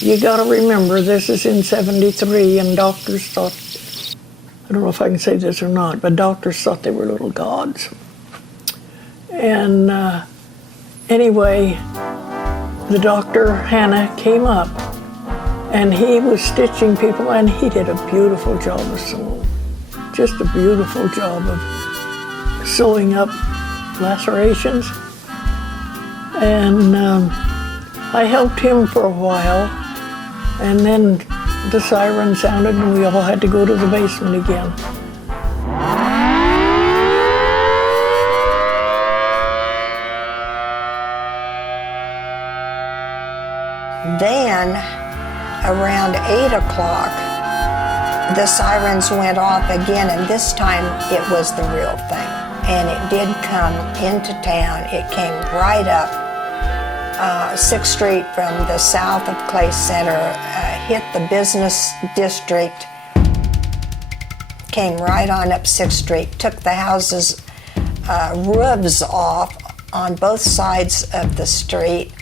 You got to remember, this is in 73, and doctors thought, I don't know if I can say this or not, but doctors thought they were little gods. And anyway, the doctor, Hannah, came up, and he was stitching people, and he did a beautiful job of sewing. Just a beautiful job of sewing up lacerations. And I helped him for a while, and then the siren sounded and we all had to go to the basement again. Then, around 8 o'clock, the sirens went off again, and this time it was the real thing. And it did come into town. It came right up 6th Street from the south of Clay Center, hit the business district, came right on up 6th Street, took the houses' roofs off on both sides of the street.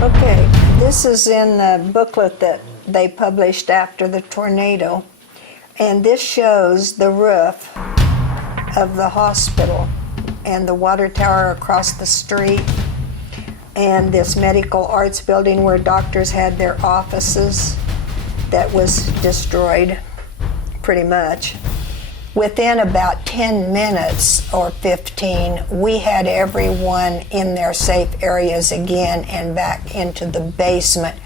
Okay, this is in the booklet that they published after the tornado, and this shows the roof of the hospital and the water tower across the street and this medical arts building where doctors had their offices that was destroyed pretty much. Within about 10 minutes or 15, we had everyone in their safe areas again and back into the basement.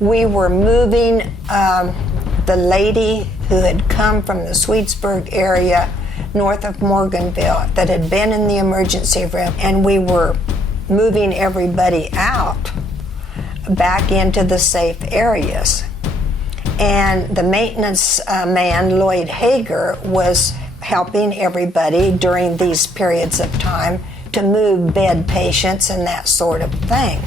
We were moving the lady who had come from the Sweetsburg area north of Morganville that had been in the emergency room, and we were moving everybody out back into the safe areas. And the maintenance man, Lloyd Hager, was helping everybody during these periods of time to move bed patients and that sort of thing.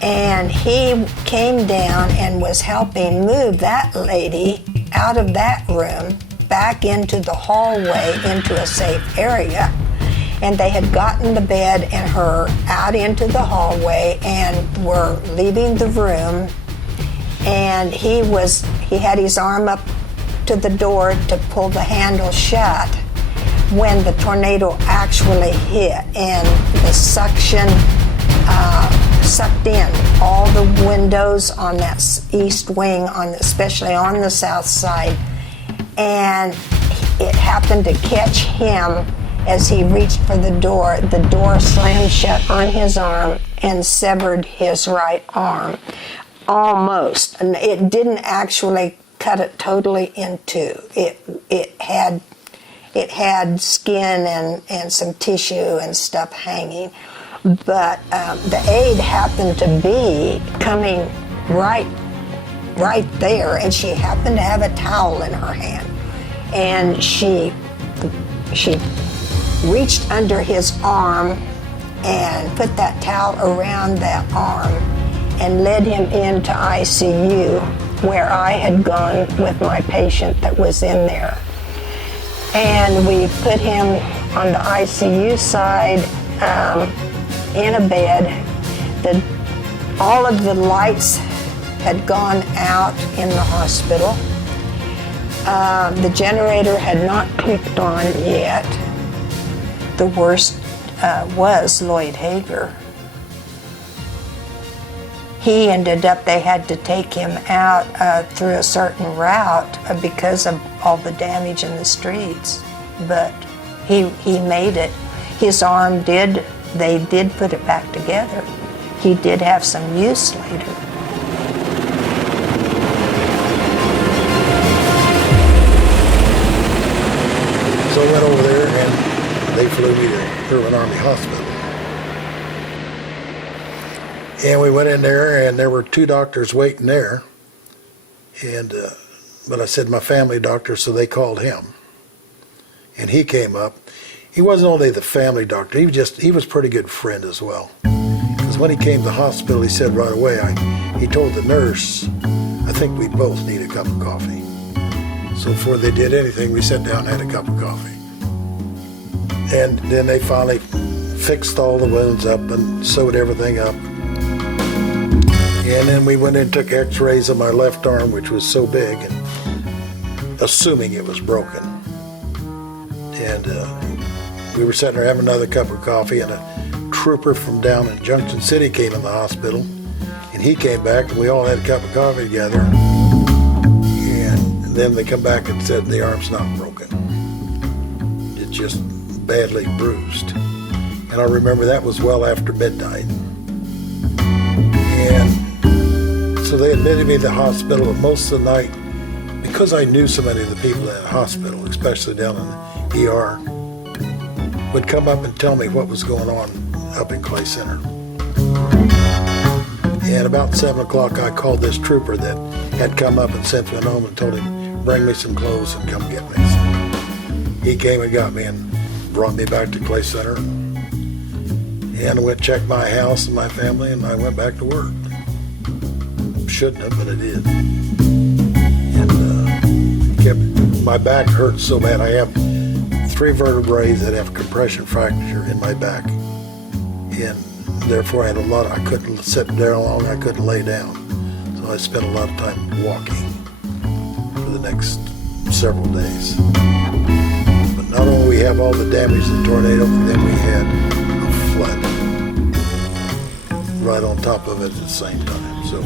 And he came down and was helping move that lady out of that room back into the hallway into a safe area. And they had gotten the bed and her out into the hallway and were leaving the room. And he had his arm up to the door to pull the handle shut when the tornado actually hit, and the suction sucked in all the windows on that east wing, especially on the south side, and it happened to catch him as he reached for the door. The door slammed shut on his arm and severed his right arm. Almost. And it didn't actually cut it totally in two. It had skin and some tissue and stuff hanging. But the aide happened to be coming right there, and she happened to have a towel in her hand. And she reached under his arm and put that towel around that arm and led him into ICU, where I had gone with my patient that was in there. And we put him on the ICU side in a bed. All of the lights had gone out in the hospital. The generator had not clicked on yet. The worst was Lloyd Hager. He ended up, they had to take him out through a certain route because of all the damage in the streets. But he made it. His arm they did put it back together. He did have some use later. So I went over there and they flew me to Irvine Army Hospital. And we went in there, and there were two doctors waiting there. And but I said my family doctor, so they called him. And he came up. He wasn't only the family doctor, he was a pretty good friend as well. Because when he came to the hospital, he said right away, he told the nurse, I think we both need a cup of coffee. So before they did anything, we sat down and had a cup of coffee. And then they finally fixed all the wounds up and sewed everything up. And then we went in and took x-rays of my left arm, which was so big, and assuming it was broken. And we were sitting there having another cup of coffee, and a trooper from down in Junction City came in the hospital, and he came back, and we all had a cup of coffee together. And then they come back and said the arm's not broken. It's just badly bruised. And I remember that was well after midnight. And so they admitted me to the hospital, but most of the night, because I knew so many of the people in the hospital, especially down in the ER, would come up and tell me what was going on up in Clay Center. And about 7 o'clock, I called this trooper that had come up and sent me home and told him, bring me some clothes and come get me. So he came and got me and brought me back to Clay Center. And I went and checked my house and my family, and I went back to work. Shouldn't have, but I did. And my back hurts so bad. I have 3 vertebrae that have compression fracture in my back. And therefore I had I couldn't sit there long, I couldn't lay down. So I spent a lot of time walking for the next several days. But not only we have all the damage of the tornado, but then we had a flood right on top of it at the same time. So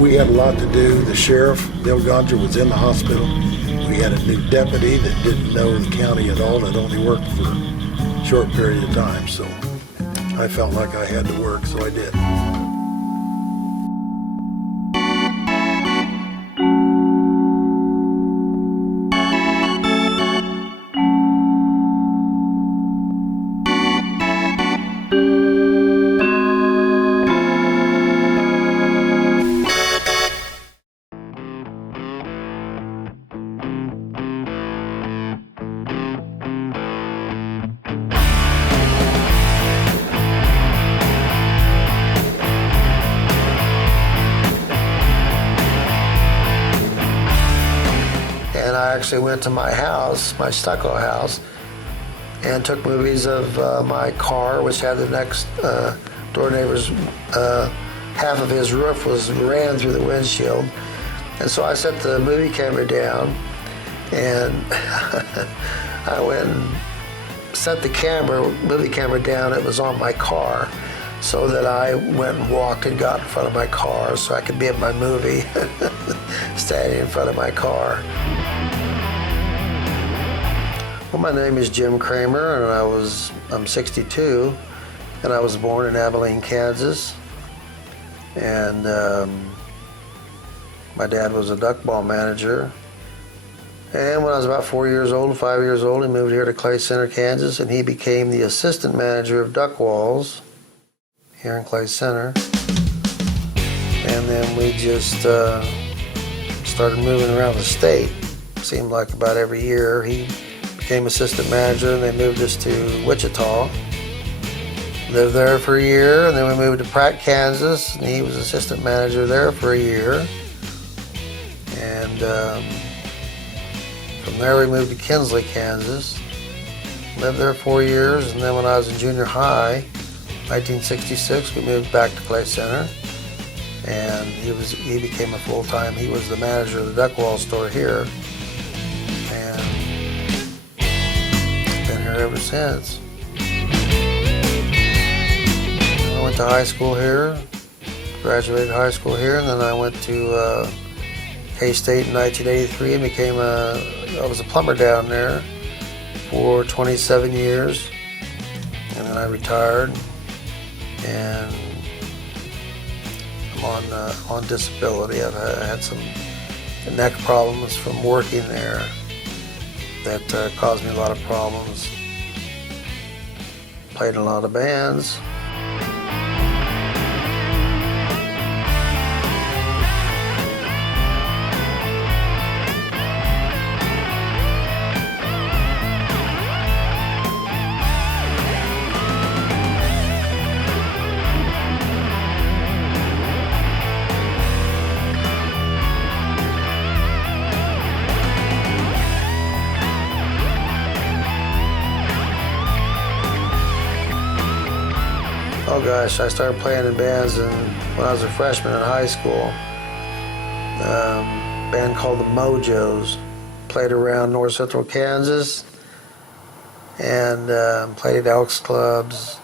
we had a lot to do. The sheriff, Bill Goncher, was in the hospital. We had a new deputy that didn't know the county at all, that only worked for a short period of time. So I felt like I had to work, so I did. Actually went to my house, my stucco house, and took movies of my car, which had the next door neighbor's, half of his roof ran through the windshield. And so I set the movie camera down, and I went and set the movie camera down. It was on my car, so that I went and walked and got in front of my car so I could be in my movie, standing in front of my car. Well, my name is Jim Cramer, and I'm 62, and I was born in Abilene, Kansas. And my dad was a duckball manager. And when I was about 4 years old, 5 years old, he moved here to Clay Center, Kansas, and he became the assistant manager of duck walls here in Clay Center. And then we just started moving around the state. Seemed like about every year. He became assistant manager, and they moved us to Wichita. Lived there for a year, and then we moved to Pratt, Kansas, and he was assistant manager there for a year. And from there we moved to Kinsley, Kansas. Lived there 4 years, and then when I was in junior high, 1966, we moved back to Clay Center. And he became a full-time, he was the manager of the duck wall store here. Ever since. I went to high school here, graduated high school here, and then I went to K-State in 1983 and I was a plumber down there for 27 years, and then I retired, and I'm on disability. I've had some neck problems from working there that caused me a lot of problems. Played in a lot of bands. Oh gosh, I started playing in bands when I was a freshman in high school. A band called the Mojos. Played around north central Kansas and played at Elks Clubs,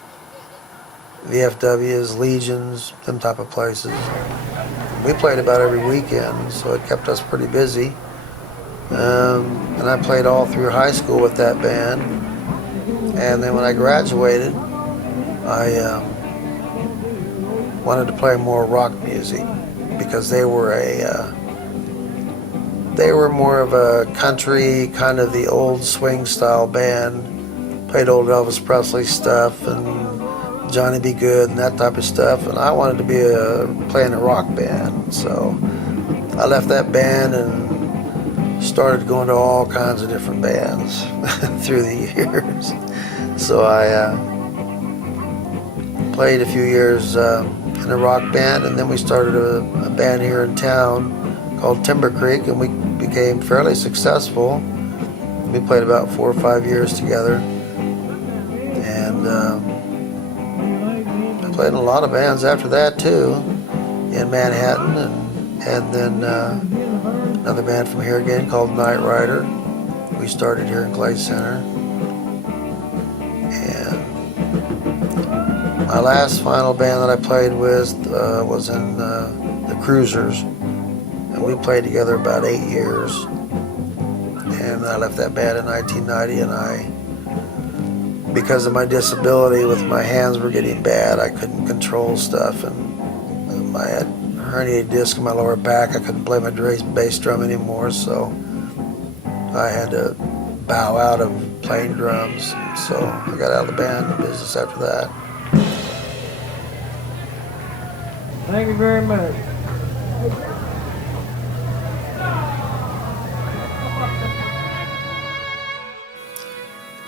VFWs, Legions, them type of places. We played about every weekend, so it kept us pretty busy. And I played all through high school with that band. And then when I graduated, I wanted to play more rock music because they were more of a country, kind of the old swing style band. Played old Elvis Presley stuff and Johnny B. Good and that type of stuff. And I wanted to be playing a rock band. So I left that band and started going to all kinds of different bands through the years. So I played a few years in a rock band, and then we started a band here in town called Timber Creek, and we became fairly successful. We played about 4 or 5 years together, and I played in a lot of bands after that too, in Manhattan, and then another band from here again called Night Rider. We started here in Clay Center, and my last final band that I played with was in the Cruisers, and we played together about 8 years. And I left that band in 1990, and because of my disability, with my hands were getting bad, I couldn't control stuff, and I had herniated disc in my lower back. I couldn't play my bass drum anymore, so I had to bow out of playing drums. So I got out of the band business after that. Thank you very much.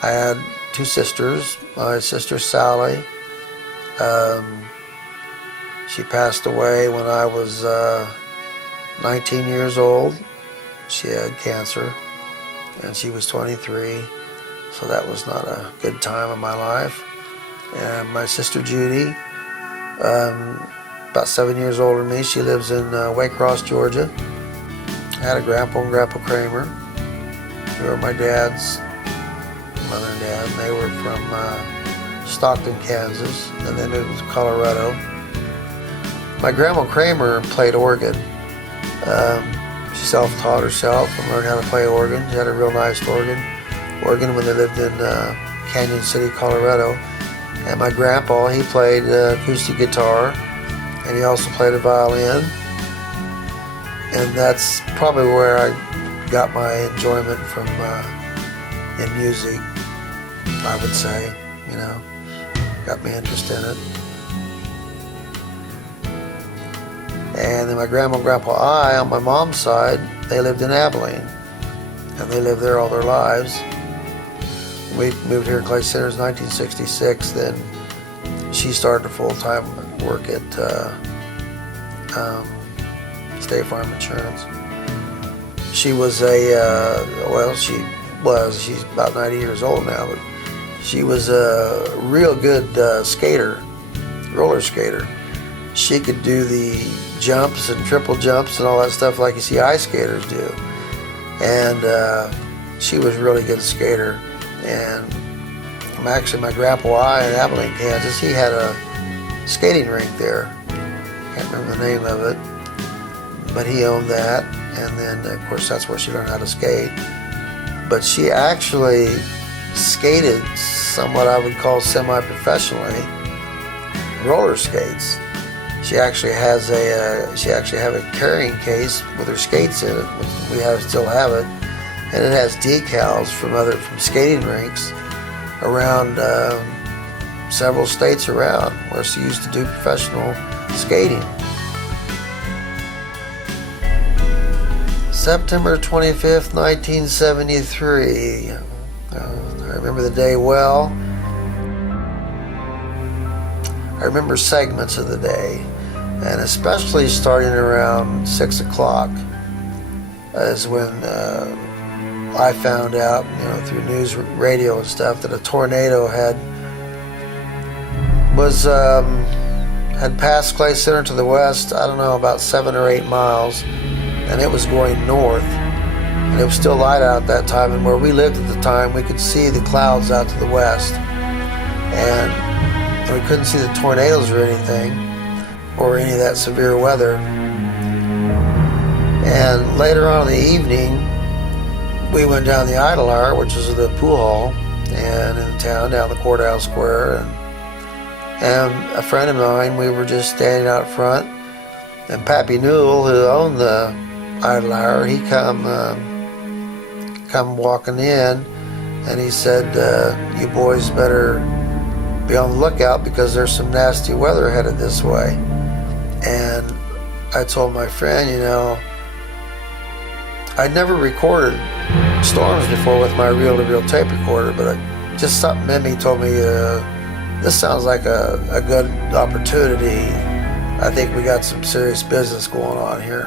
I had 2 sisters. My sister Sally, she passed away when I was 19 years old. She had cancer, and she was 23, so that was not a good time in my life. And my sister Judy, about 7 years older than me, she lives in Waycross, Georgia. I had a grandpa and grandpa Cramer. They were my dad's mother and dad, and they were from Stockton, Kansas, and then it was Colorado. My grandma Cramer played organ. She self-taught herself and learned how to play organ. She had a real nice organ when they lived in Canyon City, Colorado. And my grandpa, he played acoustic guitar, and he also played a violin. And that's probably where I got my enjoyment from in music, I would say, you know, got me interested in it. And then my grandma and grandpa I, on my mom's side, they lived in Abilene, and they lived there all their lives. We moved here to Clay Center in 1966. Then she started a full-time work at State Farm Insurance. She was she's about 90 years old now, but she was a real good skater, roller skater. She could do the jumps and triple jumps and all that stuff like you see ice skaters do. And she was a really good skater. And actually my grandpa I in Abilene, Kansas, he had a skating rink there. Can't remember the name of it, but he owned that. And then of course that's where she learned how to skate. But she actually skated somewhat I would call semi-professionally, roller skates. She actually has a carrying case with her skates in it, which still have it, and it has decals from skating rinks around several states around where she used to do professional skating. September 25th, 1973. I remember the day well. I remember segments of the day, and especially starting around 6 o'clock is when I found out, through news, radio and stuff, that a tornado had was had passed Clay Center to the west, I don't know, about 7 or 8 miles, and it was going north. And it was still light out at that time, and where we lived at the time, we could see the clouds out to the west. And we couldn't see the tornadoes or anything, or any of that severe weather. And later on in the evening, we went down the Idle Hour, which is the pool hall, and in town, down the courthouse square. And a friend of mine, we were just standing out front, and Pappy Newell, who owned the Idle Hour, he come walking in, and he said, you boys better be on the lookout because there's some nasty weather headed this way. And I told my friend, you know, I'd never recorded storms before with my reel-to-reel tape recorder, but just something in me told me, this sounds like a good opportunity. I think we got some serious business going on here.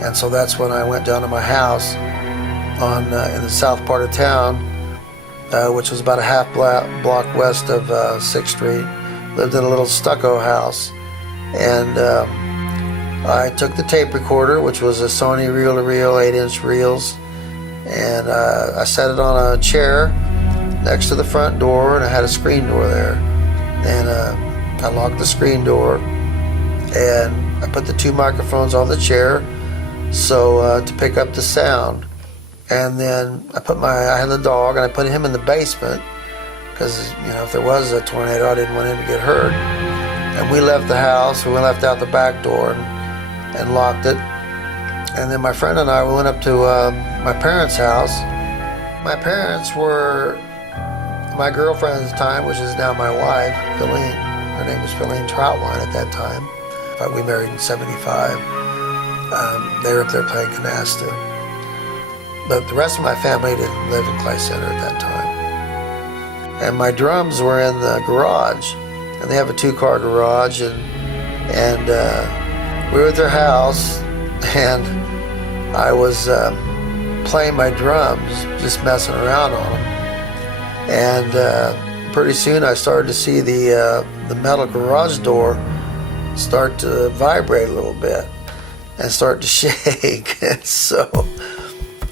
And so that's when I went down to my house in the south part of town, which was about a half block west of 6th Street. Lived in a little stucco house. And I took the tape recorder, which was a Sony reel-to-reel, 8-inch reels, and I set it on a chair next to the front door, and I had a screen door there. And I locked the screen door, and I put the 2 microphones on the chair so to pick up the sound. And then I had the dog, and I put him in the basement because, you know, if there was a tornado, I didn't want him to get hurt. And we left the house, we left out the back door and locked it. And then my friend and I, we went up to my parents' house. My parents were my girlfriend at the time, which is now my wife, Philene. Her name was Philene Troutwine at that time. We married in 75. They were up there playing canasta. But the rest of my family didn't live in Clay Center at that time. And my drums were in the garage. And they have a 2-car garage, and we were at their house, and I was playing my drums, just messing around on them. And pretty soon I started to see the metal garage door start to vibrate a little bit and start to shake. And so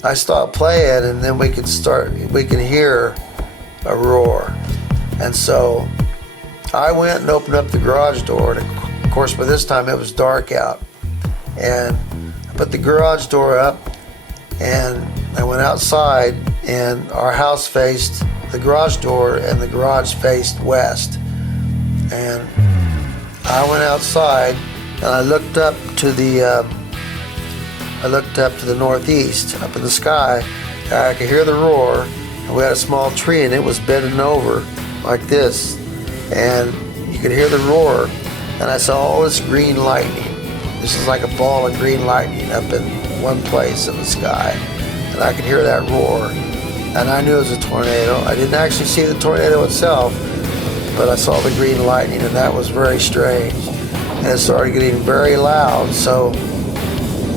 I stopped playing, and then we could hear a roar. And so I went and opened up the garage door, and of course by this time it was dark out. And I put the garage door up, and I went outside, and our house faced the garage door, and the garage faced west. And I went outside, and I looked up to the northeast, up in the sky. I could hear the roar, and we had a small tree, and it was bending over like this. And you could hear the roar, and I saw all this green lightning. This is like a ball of green lightning up in one place in the sky. And I could hear that roar, and I knew it was a tornado. I didn't actually see the tornado itself, but I saw the green lightning, and that was very strange. And it started getting very loud, so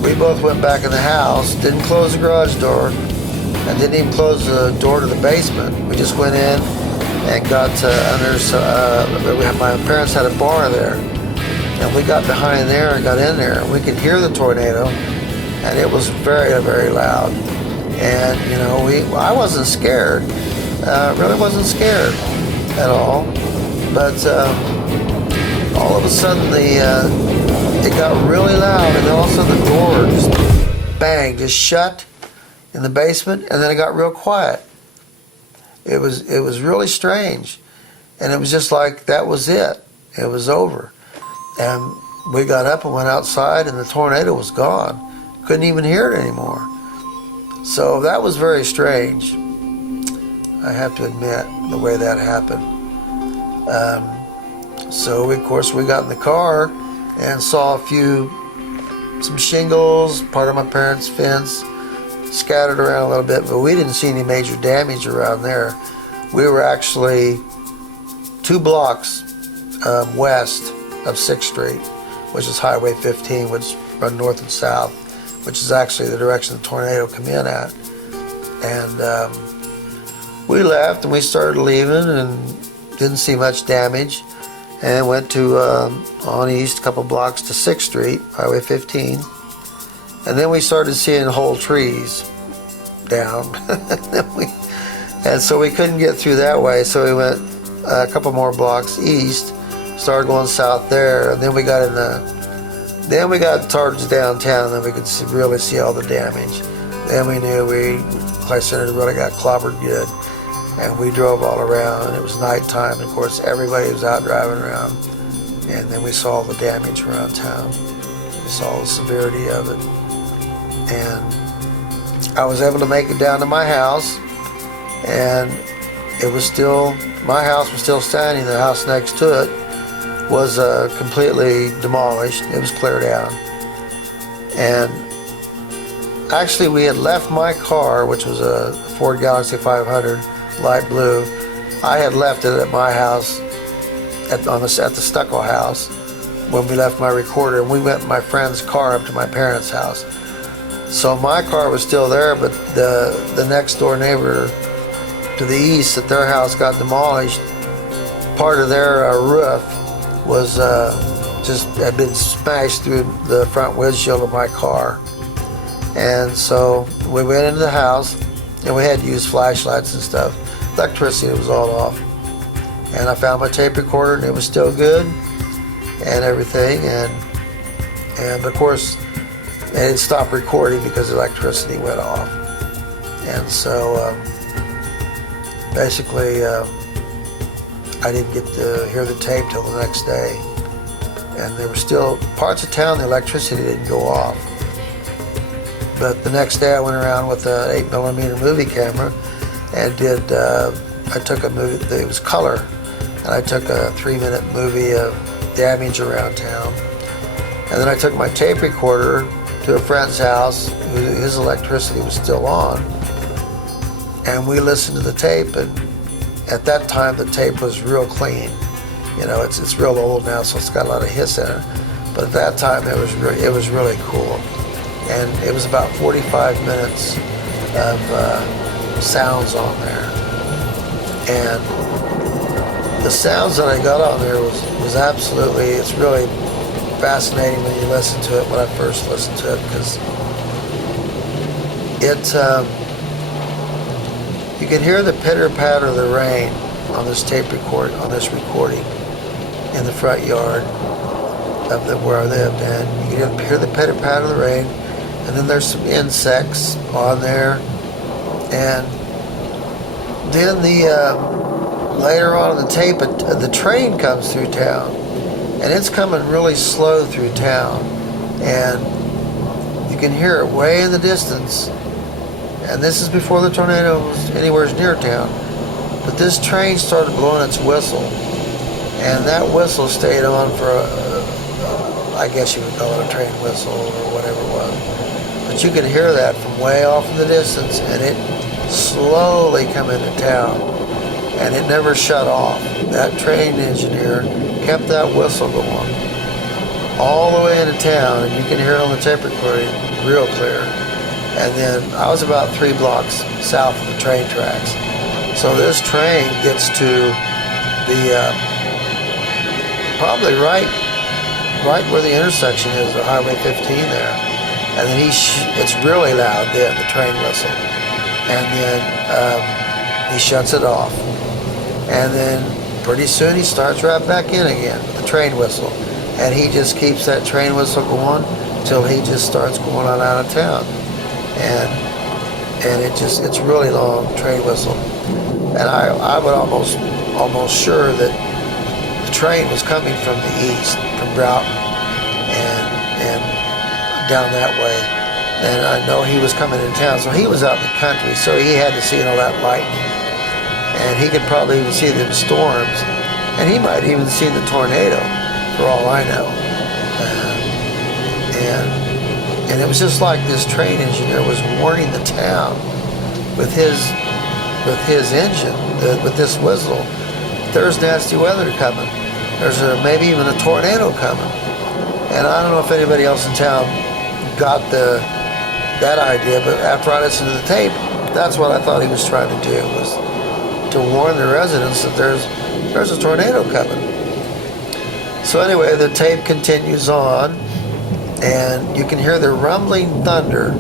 we both went back in the house, didn't close the garage door, and didn't even close the door to the basement. We just went in and got my parents had a bar there, and we got behind there and got in there, and we could hear the tornado, and it was very, very loud. And you know, I wasn't scared, really wasn't scared at all, but all of a sudden it got really loud, and then all of a sudden the door just bang, just shut in the basement, and then it got real quiet. It was really strange, and it was just like that was it. It was over, and we got up and went outside, and the tornado was gone. Couldn't even hear it anymore. So that was very strange, I have to admit, the way that happened. So of course we got in the car and saw some shingles, part of my parents' fence, scattered around a little bit, but we didn't see any major damage around there. We were actually 2 blocks west of 6th Street, which is Highway 15, which runs north and south, which is actually the direction the tornado come in at. And we left, and we started leaving, and didn't see much damage. and went to on east a couple blocks to 6th Street, Highway 15. And then we started seeing whole trees down. And so we couldn't get through that way, so we went a couple more blocks east, started going south there, and then we got towards downtown, and then we could really see all the damage. Then we knew Clay Center really got clobbered good, and we drove all around, and it was nighttime, and of course everybody was out driving around, and then we saw the damage around town. We saw the severity of it, and I was able to make it down to my house, and my house was still standing. The house next to it was completely demolished. It was cleared out. And actually we had left my car, which was a Ford Galaxy 500, light blue. I had left it at my house, at the stucco house, when we left my recorder, and we went in my friend's car up to my parents' house. So my car was still there, but the next door neighbor to the east, that their house got demolished. Part of their roof was had been smashed through the front windshield of my car. And so we went into the house, and we had to use flashlights and stuff. Electricity was all off. And I found my tape recorder, and it was still good and everything. And of course, it stopped recording because the electricity went off. And so basically, I didn't get to hear the tape till the next day. And there were still parts of town, the electricity didn't go off. But the next day I went around with an 8mm movie camera and I took a movie, it was color, and I took a 3-minute movie of damage around town. And then I took my tape recorder to a friend's house, his electricity was still on, and we listened to the tape, and at that time the tape was real clean. You know, it's real old now, so it's got a lot of hiss in it. But at that time it was really cool. And it was about 45 minutes of sounds on there. And the sounds that I got on there was absolutely, it's really fascinating when you listen to it, when I first listened to it, because you can hear the pitter-patter of the rain on this recording in the front yard of where I lived, and you can hear the pitter-patter of the rain, and then there's some insects on there, and then later on in the tape, the train comes through town, and it's coming really slow through town, and you can hear it way in the distance. And this is before the tornado was anywhere near town. But this train started blowing its whistle, and that whistle stayed on for I guess you would call it a train whistle or whatever it was. But you could hear that from way off in the distance, and it slowly come into town, and it never shut off. That train engineer kept that whistle going all the way into town, and you can hear it on the tape recording real clear. And then I was about 3 blocks south of the train tracks. So this train gets to the, probably right where the intersection is, the Highway 15 there. And then it's really loud then, the train whistle. And then he shuts it off. And then pretty soon he starts right back in again with the train whistle. And he just keeps that train whistle going until he just starts going on out of town. And it's really long train whistle. And I would almost sure that the train was coming from the east, from Broughton, and down that way. And I know he was coming into town, so he was out in the country, so he had to see all that lightning. And he could probably even see the storms, and he might even see the tornado, for all I know. And it was just like this train engineer was warning the town with his engine, with this whistle. There's nasty weather coming. There's maybe even a tornado coming. And I don't know if anybody else in town got that idea, but after I listened to the tape, that's what I thought he was trying to do, was to warn the residents that there's a tornado coming. So anyway, the tape continues on, and you can hear the rumbling thunder.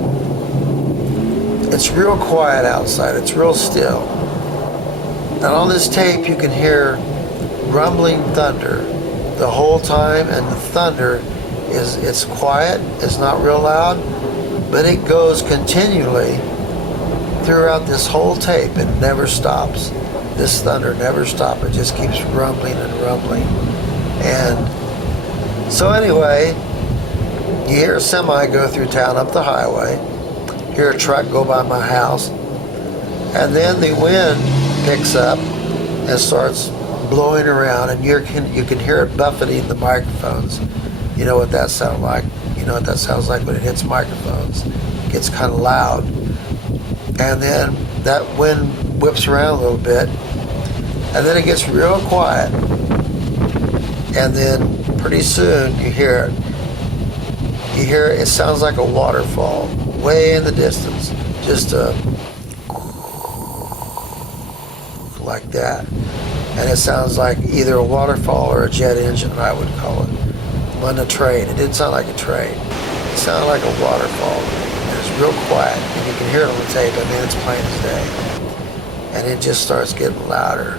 It's real quiet outside. It's real still. And on this tape, you can hear rumbling thunder the whole time, and the thunder it's quiet. It's not real loud, but it goes continually throughout this whole tape. It never stops. This thunder never stops. It just keeps rumbling and rumbling. And so anyway, you hear a semi go through town up the highway. You hear a truck go by my house. And then the wind picks up and starts blowing around, and you can hear it buffeting the microphones. You know what that sounds like. You know what that sounds like when it hits microphones. It gets kind of loud. And then that wind whips around a little bit, and then it gets real quiet. And then pretty soon you hear it. You hear it, it sounds like a waterfall way in the distance. Just like that. And it sounds like either a waterfall or a jet engine, I would call it. It wasn't a train. It didn't sound like a train. It sounded like a waterfall. And it's real quiet. And you can hear it on the tape. I mean, it's plain as day. And it just starts getting louder.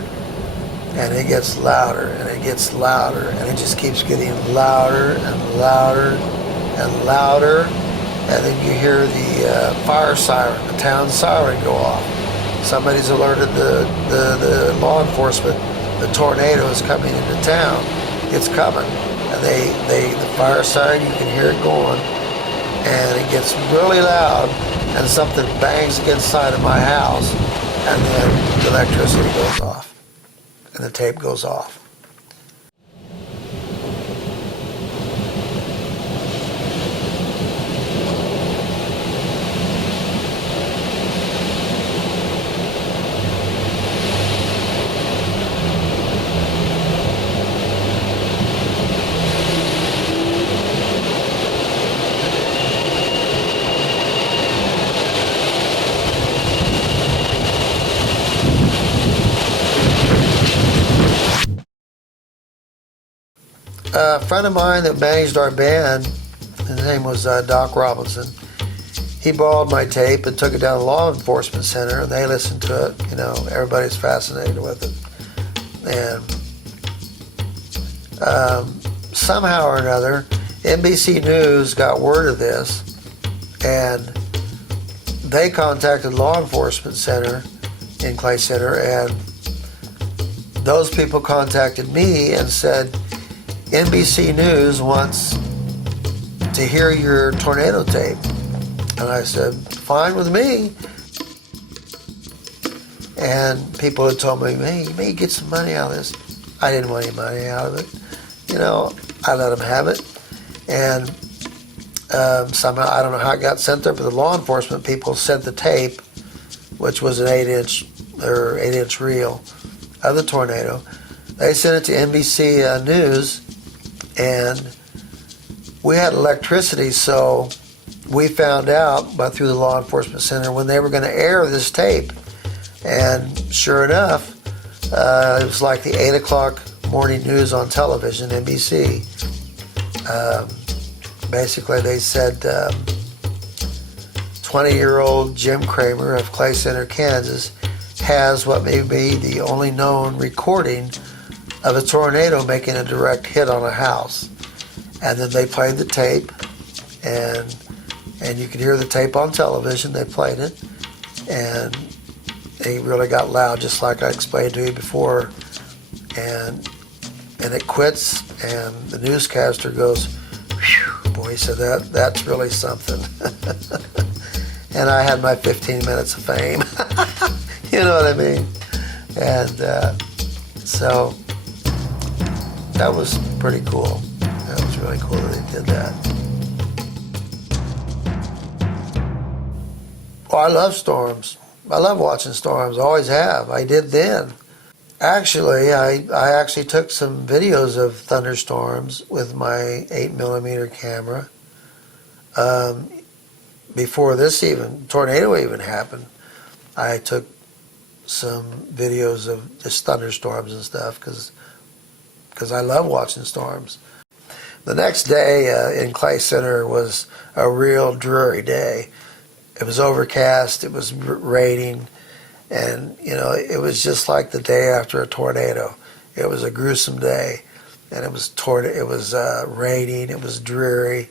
And it gets louder, and it gets louder, and it just keeps getting louder and louder and louder. And then you hear the fire siren, the town siren go off. Somebody's alerted the law enforcement. The tornado is coming into town. It's coming. And the fire siren, you can hear it going. And it gets really loud, and something bangs against the side of my house, and then the electricity goes off. And the tape goes off. A friend of mine that managed our band, his name was Doc Robinson, he borrowed my tape and took it down to the law enforcement center, and they listened to it. You know, everybody's fascinated with it. And somehow or another, NBC News got word of this, and they contacted the law enforcement center in Clay Center, and those people contacted me and said, NBC News wants to hear your tornado tape. And I said, fine with me. And people had told me, hey, you may get some money out of this. I didn't want any money out of it. You know, I let them have it. And somehow, I don't know how it got sent there, but the law enforcement people sent the tape, which was an 8-inch reel of the tornado. They sent it to NBC News. And we had electricity, so we found out through the law enforcement center when they were going to air this tape. And sure enough, it was like the 8 o'clock morning news on television, NBC. Basically, they said 20-year-old Jim Cramer of Clay Center, Kansas, has what may be the only known recording of a tornado making a direct hit on a house. And then they played the tape, and you could hear the tape on television. They played it, and it really got loud, just like I explained to you before. And it quits, and the newscaster goes, "Whew, boy," he said, that's really something. And I had my 15 minutes of fame. You know what I mean? And so that was pretty cool. That was really cool that they did that. Oh, I love storms. I love watching storms. I always have. I did then. Actually, I actually took some videos of thunderstorms with my 8mm camera before this tornado even happened. I took some videos of just thunderstorms and stuff because because I love watching storms. The next day in Clay Center was a real dreary day. It was overcast, it was raining, and it was just like the day after a tornado. It was a gruesome day, and it was raining, it was dreary,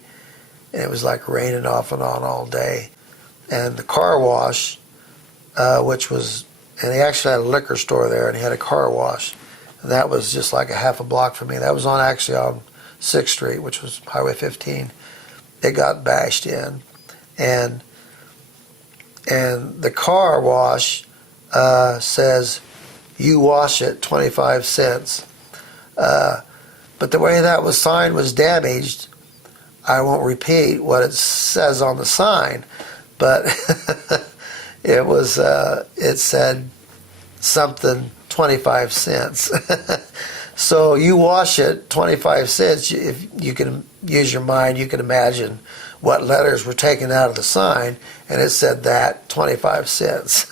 and it was like raining off and on all day. And the car wash, and he actually had a liquor store there, and he had a car wash, and that was just like a half a block from me. That was on 6th Street, which was Highway 15. It got bashed in, and the car wash says, "You wash it, 25 cents." But the way that was signed was damaged. I won't repeat what it says on the sign, but it said something 25 cents. So you wash it, 25 cents. If you can use your mind, you can imagine what letters were taken out of the sign, and it said that, 25 cents.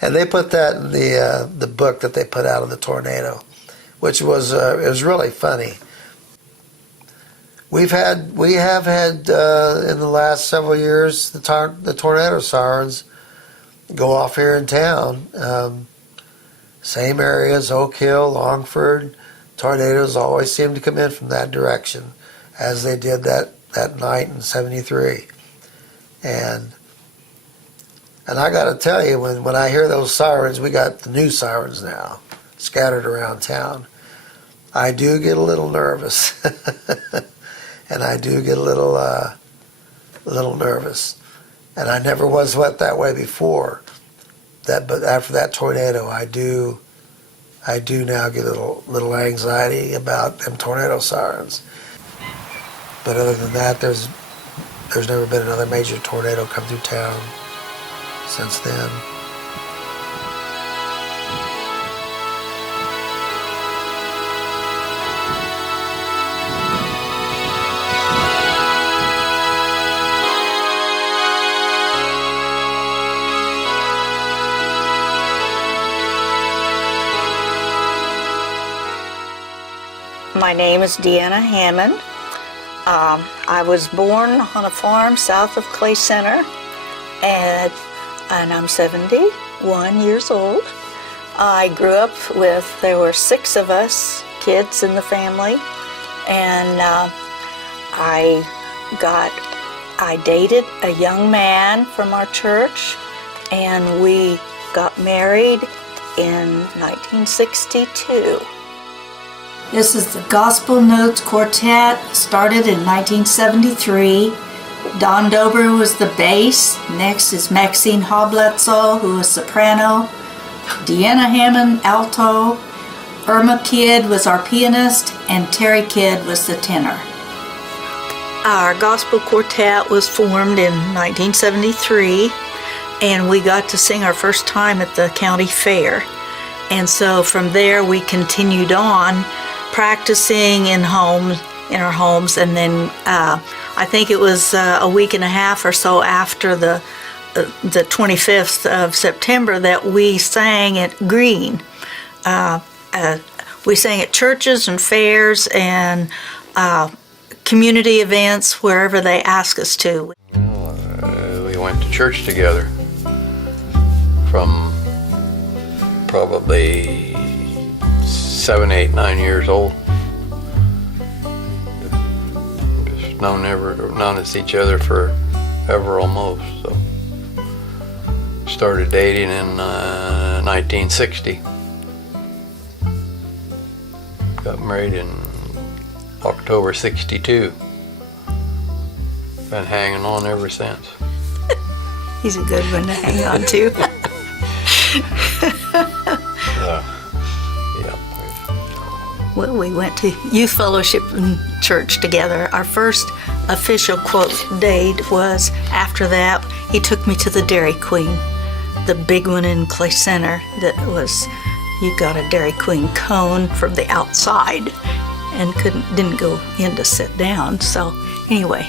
And they put that in the book that they put out of the tornado, which was it was really funny. We have had in the last several years the tornado sirens go off here in town. Same areas, Oak Hill, Longford. Tornadoes always seem to come in from that direction, as they did that night in '73. And I got to tell you, when I hear those sirens, we got the new sirens now scattered around town, I do get a little nervous. And I do get a little nervous. And I never was that way before. But after that tornado, I do now get a little anxiety about them tornado sirens. But other than that, there's never been another major tornado come through town since then. My name is Deanna Hammond. I was born on a farm south of Clay Center, and I'm 71 years old. I grew up there were 6 of us kids in the family, and I dated a young man from our church, and we got married in 1962. This is the Gospel Notes Quartet, started in 1973. Don Dober was the bass. Next is Maxine Hobletzel, who was soprano. Deanna Hammond, alto. Irma Kidd was our pianist, and Terry Kidd was the tenor. Our gospel quartet was formed in 1973, and we got to sing our first time at the county fair. And so from there we continued on practicing in our homes, and then I think it was a week and a half or so after the 25th of September that we sang at Green. We sang at churches and fairs and community events, wherever they asked us to. We went to church together from probably 7, 8, 9 years old. Just known us each other forever almost. So started dating in 1960. Got married in October '62. Been hanging on ever since. He's a good one to hang on to. Well, we went to youth fellowship and church together. Our first official quote date was after that. He took me to the Dairy Queen, the big one in Clay Center. That was, you got a Dairy Queen cone from the outside, and didn't go in to sit down. So anyway,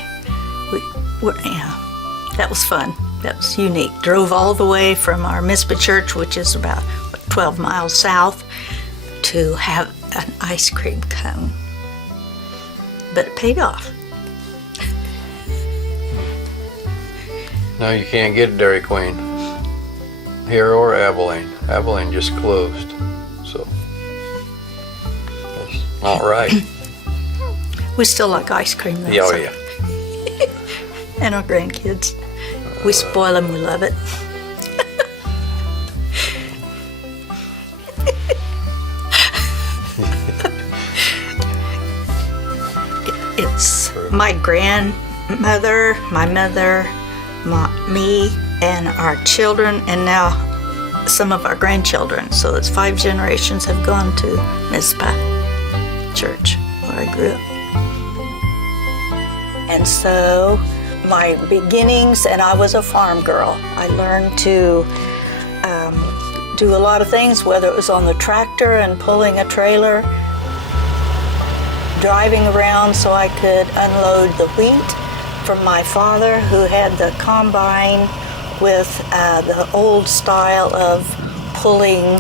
that was fun. That was unique. Drove all the way from our Mispa church, which is about 12 miles south, to have an ice cream cone. But it paid off. Now you can't get Dairy Queen here or Abilene. Abilene just closed, so that's not right. We still like ice cream though. Yeah, oh so- yeah. And our grandkids. We spoil them, we love it. It's my grandmother, my mother, me, and our children, and now some of our grandchildren. So it's 5 generations have gone to Mizpah Church, where I grew up. And so my beginnings, and I was a farm girl. I learned to do a lot of things, whether it was on the tractor and pulling a trailer, driving around so I could unload the wheat from my father, who had the combine with the old style of pulling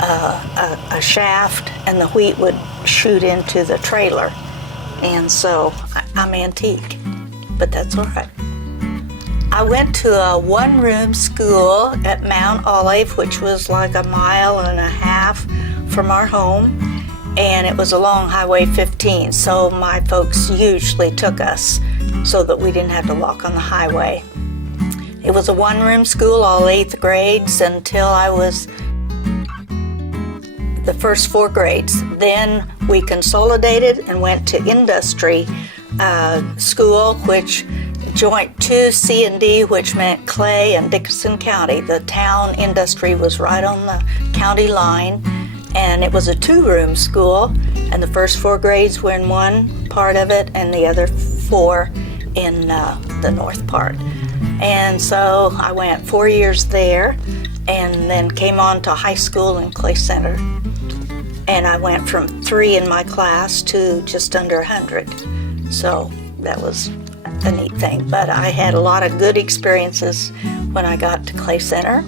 a shaft, and the wheat would shoot into the trailer. And so I'm antique, but that's all right. I went to a one-room school at Mount Olive, which was like 1.5 miles from our home, and it was along Highway 15, so my folks usually took us so that we didn't have to walk on the highway. It was a one-room school, all 8th grades, until I was the first 4 grades. Then we consolidated and went to industry school, which joint 2 C&D, which meant Clay and Dickinson County. The town industry was right on the county line, and it was a 2-room school, and the first 4 grades were in one part of it and the other 4 in the north part. And so I went 4 years there, and then came on to high school in Clay Center. And I went from 3 in my class to just under 100. So that was a neat thing. But I had a lot of good experiences when I got to Clay Center.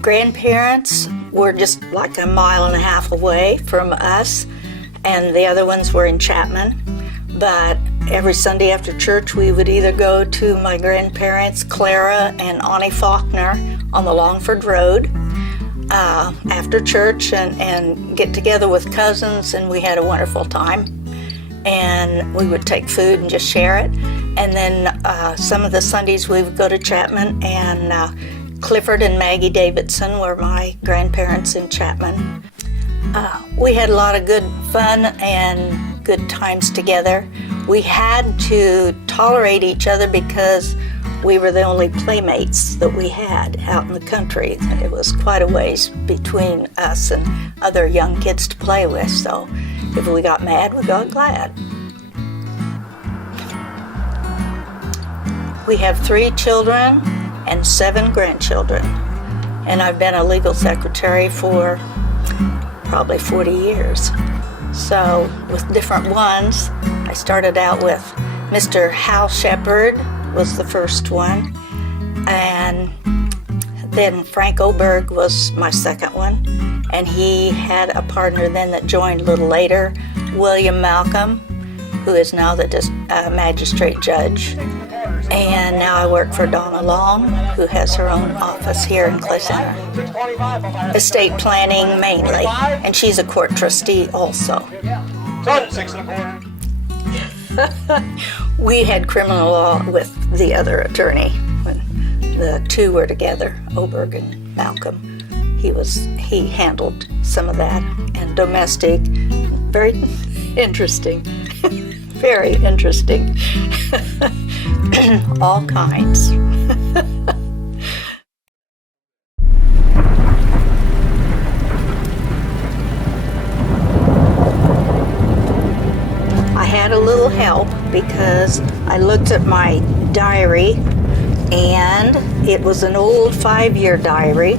Grandparents were just like 1.5 miles away from us, and the other ones were in Chapman. But every Sunday after church, we would either go to my grandparents, Clara and Annie Faulkner, on the Longford Road after church, and get together with cousins, and we had a wonderful time. And we would take food and just share it. And then some of the Sundays we would go to Chapman, and Clifford and Maggie Davidson were my grandparents in Chapman. We had a lot of good fun and good times together. We had to tolerate each other because we were the only playmates that we had out in the country. It was quite a ways between us and other young kids to play with, so if we got mad, we got glad. We have 3 children and 7 grandchildren, and I've been a legal secretary for probably 40 years. So with different ones, I started out with Mr. Hal Shepard was the first one, and then Frank Oberg was my second one, and he had a partner then that joined a little later, William Malcolm, who is now the magistrate judge. And now I work for Donna Long, who has her own office here in Clay Center. Estate planning mainly, and she's a court trustee also. We had criminal law with the other attorney when the 2 were together, Oberg and Malcolm. He handled some of that, and domestic, very interesting, very interesting, all kinds. I had a little help because I looked at my diary, and it was an old 5-year diary,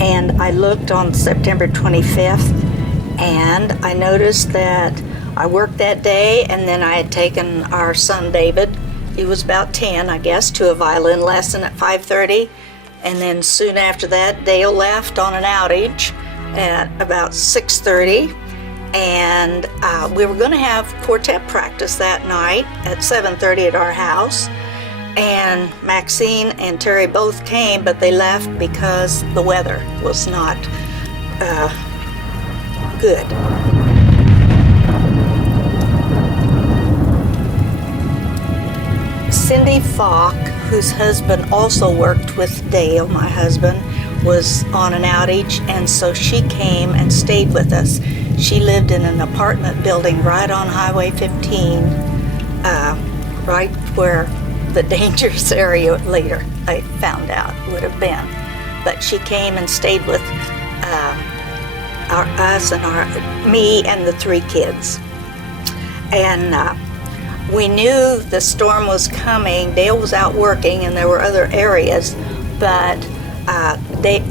and I looked on September 25th, and I noticed that I worked that day, and then I had taken our son David, he was about 10 I guess, to a violin lesson at 5:30, and then soon after that Dale left on an outage, at about 6:30, and we were going to have quartet practice that night at 7:30 at our house. And Maxine and Terry both came, but they left because the weather was not good. Cindy Falk, whose husband also worked with Dale, my husband, was on an outage, and so she came and stayed with us. She lived in an apartment building right on Highway 15, right where the dangerous area later I found out would have been. But she came and stayed with me and the 3 kids. And we knew the storm was coming. Dale was out working and there were other areas, but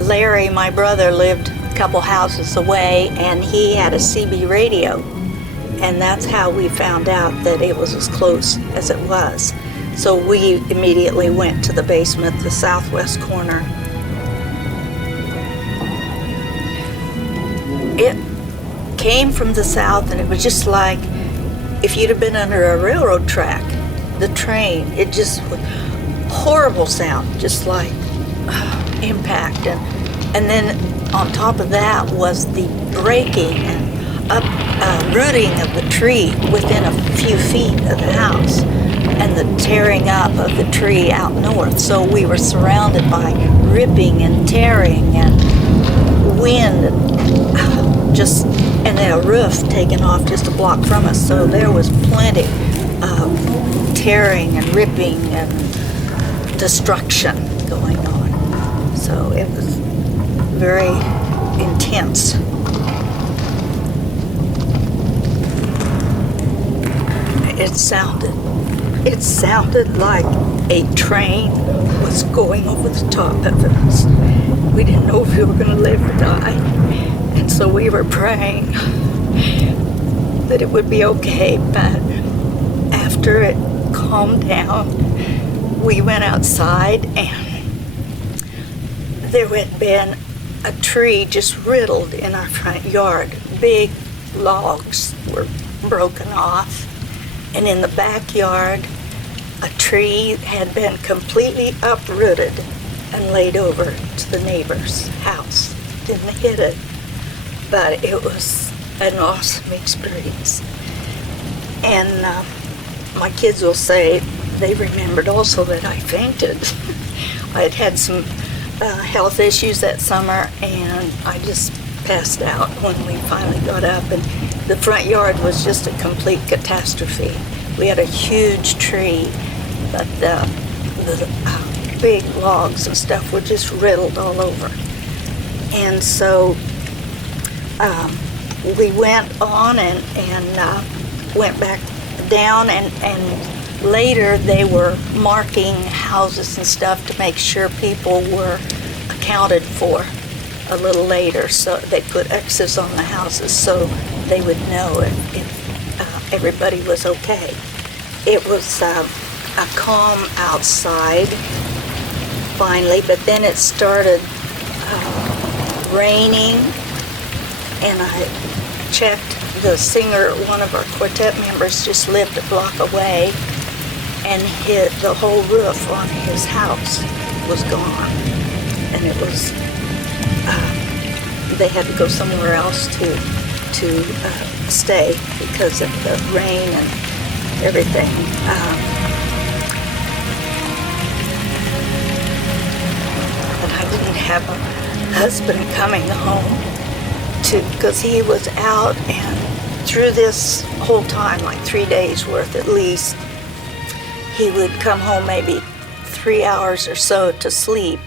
Larry, my brother, lived a couple houses away, and he had a CB radio. And that's how we found out that it was as close as it was. So we immediately went to the basement, the southwest corner. It came from the south, and it was just like if you'd have been under a railroad track, the train. It just was horrible sound, just like impact. And then on top of that was the breaking and uprooting of the tree within a few feet of the house, and the tearing up of the tree out north. So we were surrounded by ripping and tearing and wind, and then a roof taken off just a block from us. So there was plenty of tearing and ripping and destruction going on. So it was very intense. It sounded like a train was going over the top of us. We didn't know if we were going to live or die. And so we were praying that it would be okay. But after it calmed down, we went outside, and there had been a tree just riddled in our front yard. Big logs were broken off. And in the backyard, a tree had been completely uprooted and laid over to the neighbor's house. Didn't hit it, but it was an awesome experience. And my kids will say they remembered also that I fainted. I had had some health issues that summer, and I just passed out when we finally got up, and the front yard was just a complete catastrophe. We had a huge tree, but the big logs and stuff were just riddled all over. And so we went on and went back down, and later they were marking houses and stuff to make sure people were accounted for a little later. So they put X's on the houses so they would know if everybody was okay. It was a calm outside finally, but then it started raining, and I checked. The singer, one of our quartet members, just lived a block away, and the whole roof on his house was gone, and it was they had to go somewhere else to stay because of the rain and everything. But I didn't have a husband coming home because he was out, and through this whole time, like 3 days worth at least, he would come home maybe 3 hours or so to sleep,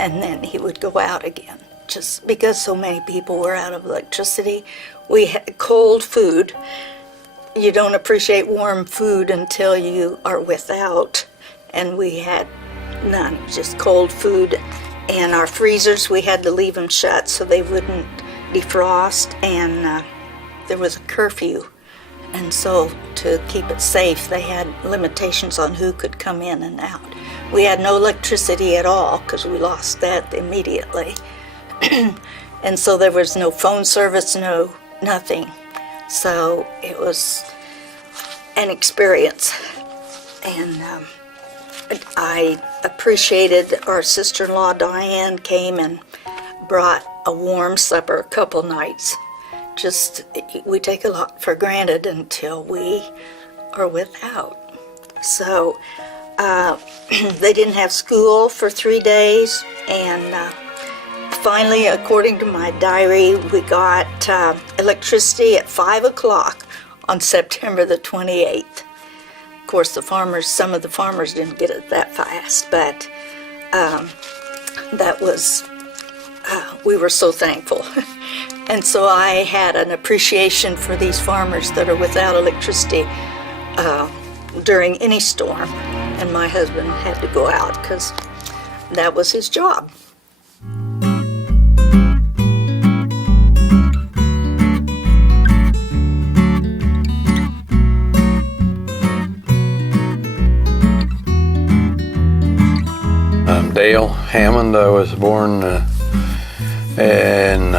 and then he would go out again. Just because so many people were out of electricity, we had cold food. You don't appreciate warm food until you are without, and we had none, just cold food. And our freezers, we had to leave them shut so they wouldn't defrost, and there was a curfew, and so to keep it safe they had limitations on who could come in and out. We had no electricity at all because we lost that immediately. And so there was no phone service, nothing. So it was an experience. And I appreciated our sister-in-law Diane came and brought a warm supper a couple nights. We take a lot for granted until we are without. So they didn't have school for 3 days, and finally, according to my diary, we got electricity at 5 o'clock on September the 28th. Of course, some of the farmers didn't get it that fast, but that was, we were so thankful. And so I had an appreciation for these farmers that are without electricity during any storm. And my husband had to go out because that was his job. I'm Dale Hammond. I was born in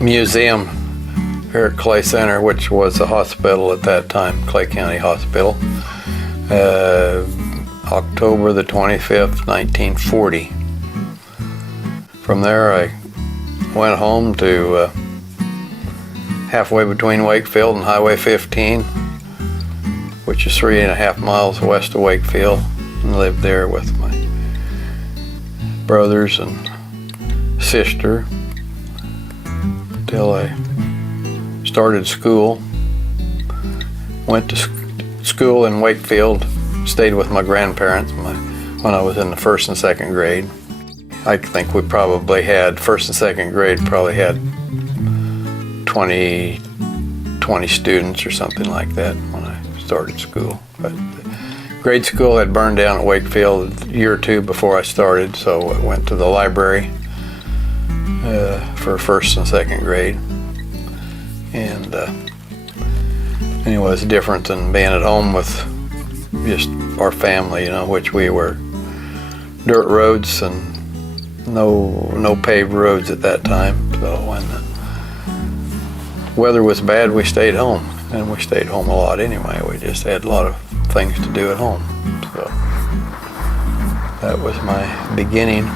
museum here at Clay Center, which was a hospital at that time, Clay County Hospital. October the 25th, 1940. From there I went home to halfway between Wakefield and Highway 15, which is 3.5 miles west of Wakefield, and lived there with my brothers and sister till I started school. Went to school in Wakefield, stayed with my grandparents when I was in the 1st and 2nd grade. I think we probably had, 1st and 2nd grade, probably had 20 students or something like that when I started school. But grade school had burned down at Wakefield a year or two before I started, so I went to the library for 1st and 2nd grade. And anyway, it was different than being at home with just our family, which we were dirt roads and no paved roads at that time. So when the weather was bad, we stayed home, and we stayed home a lot anyway. We just had a lot of things to do at home. So that was my beginning.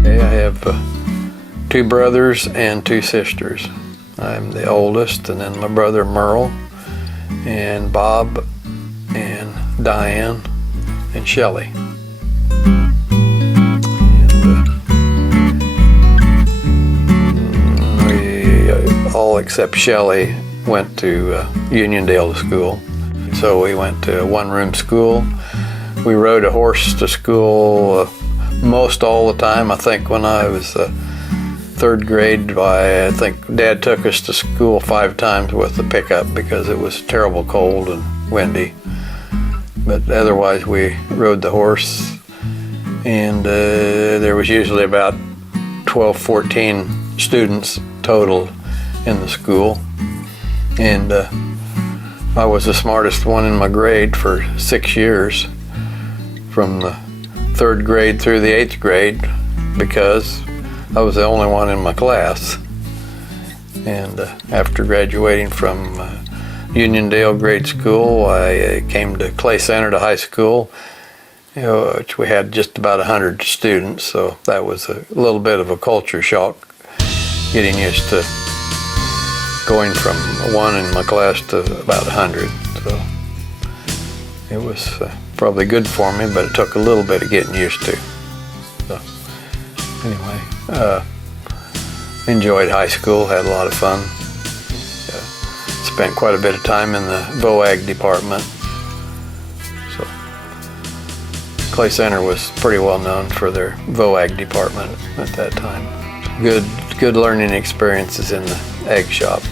Okay, I have 2 brothers and 2 sisters. I'm the oldest, and then my brother Merle, and Bob, and Diane, and Shelley. All except Shelley went to Uniondale School. So we went to a one-room school. We rode a horse to school most all the time. I think when I was 3rd grade, I think Dad took us to school 5 times with the pickup because it was terrible cold and windy. But otherwise we rode the horse, and there was usually about 12, 14 students total in the school, and I was the smartest one in my grade for 6 years, from the 3rd grade through the 8th grade, because I was the only one in my class. And after graduating from Uniondale grade school, I came to Clay Center to high school, which we had just about 100 students, so that was a little bit of a culture shock, getting used to going from 1 in my class to about 100. So it was probably good for me, but it took a little bit of getting used to. So anyway, enjoyed high school, had a lot of fun. Spent quite a bit of time in the VOAG department. So Clay Center was pretty well known for their VOAG department at that time. Good learning experiences in the egg shop.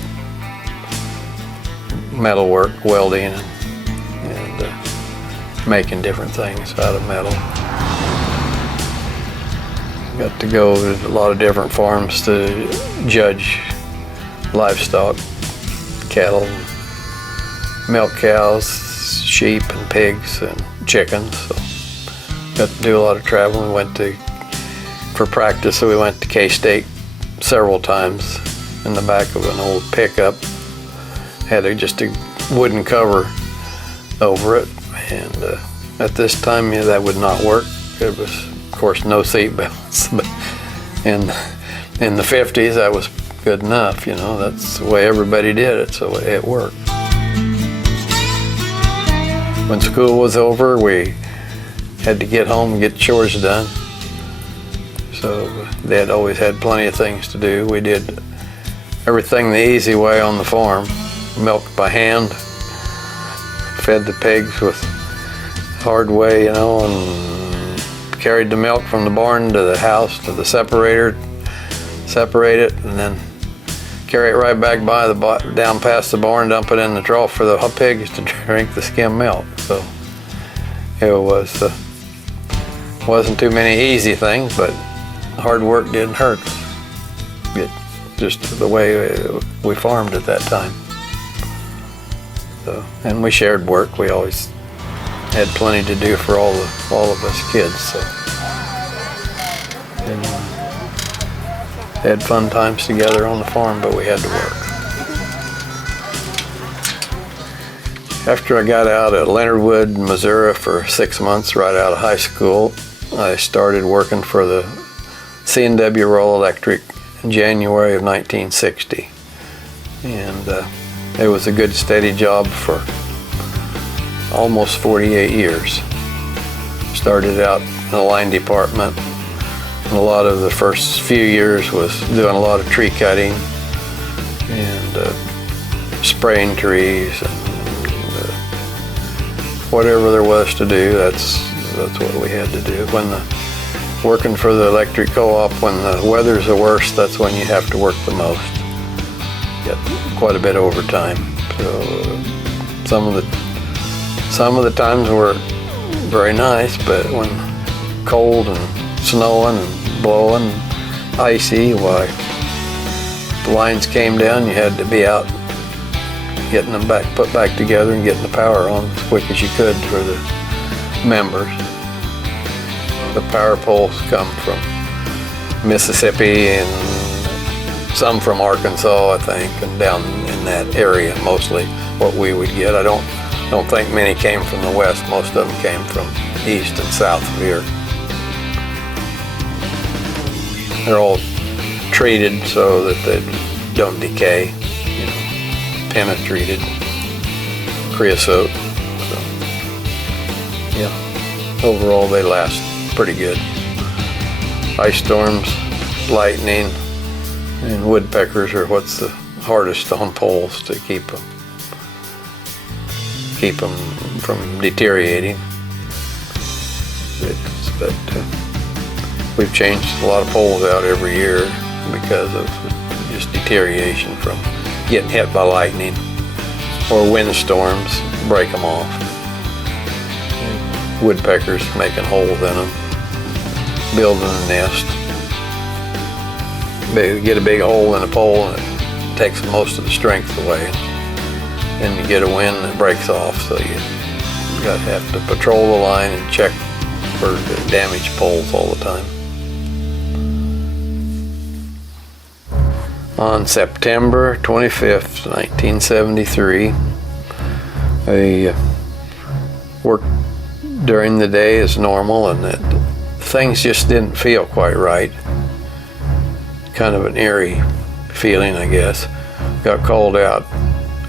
Metal work, welding, and making different things out of metal. Got to go to a lot of different farms to judge livestock. cattle, milk cows, sheep and pigs and chickens. So got to do a lot of traveling. For practice, so we went to K-State several times in the back of an old pickup. Had just a wooden cover over it, and at this time, that would not work. It was, of course, no seat belts, but in the 50s, that was good enough. That's the way everybody did it, so it worked. When school was over, we had to get home and get chores done. So Dad always had plenty of things to do. We did everything the easy way on the farm. Milked by hand, fed the pigs with hard way, and carried the milk from the barn to the house to the separator, separate it, and then carry it right back down past the barn, dump it in the trough for the pigs to drink the skim milk. So it wasn't too many easy things, but hard work didn't hurt. Just the way we farmed at that time. So, and we shared work. We always had plenty to do for all of us kids. So, and had fun times together on the farm, but we had to work. After I got out at Leonardwood, Missouri for 6 months, right out of high school, I started working for the C&W Royal Electric in January of 1960. And it was a good steady job for almost 48 years. Started out in the line department, and a lot of the first few years was doing a lot of tree cutting and spraying trees and whatever there was to do. That's what we had to do. Working for the electric co-op, when the weather's the worst, that's when you have to work the most. Get quite a bit overtime. So some of the times were very nice, but when cold and snowing and blowing, icy, why, the lines came down, you had to be out getting them put back together and getting the power on as quick as you could for the members. The power poles come from Mississippi and some from Arkansas, I think, and down in that area mostly what we would get. I don't think many came from the west. Most of them came from east and south of here. They're all treated so that they don't decay, penetrated, creosote. So, yeah, overall they last pretty good. Ice storms, lightning, and woodpeckers are what's the hardest on poles to keep them from deteriorating. But we've changed a lot of poles out every year because of just deterioration from getting hit by lightning or windstorms, break them off. And woodpeckers making holes in them, building a nest. They get a big hole in a pole and it takes most of the strength away. Then you get a wind and it breaks off, so you have to patrol the line and check for damaged poles all the time. On September 25th, 1973, I worked during the day as normal, and things just didn't feel quite right. Kind of an eerie feeling, I guess. Got called out,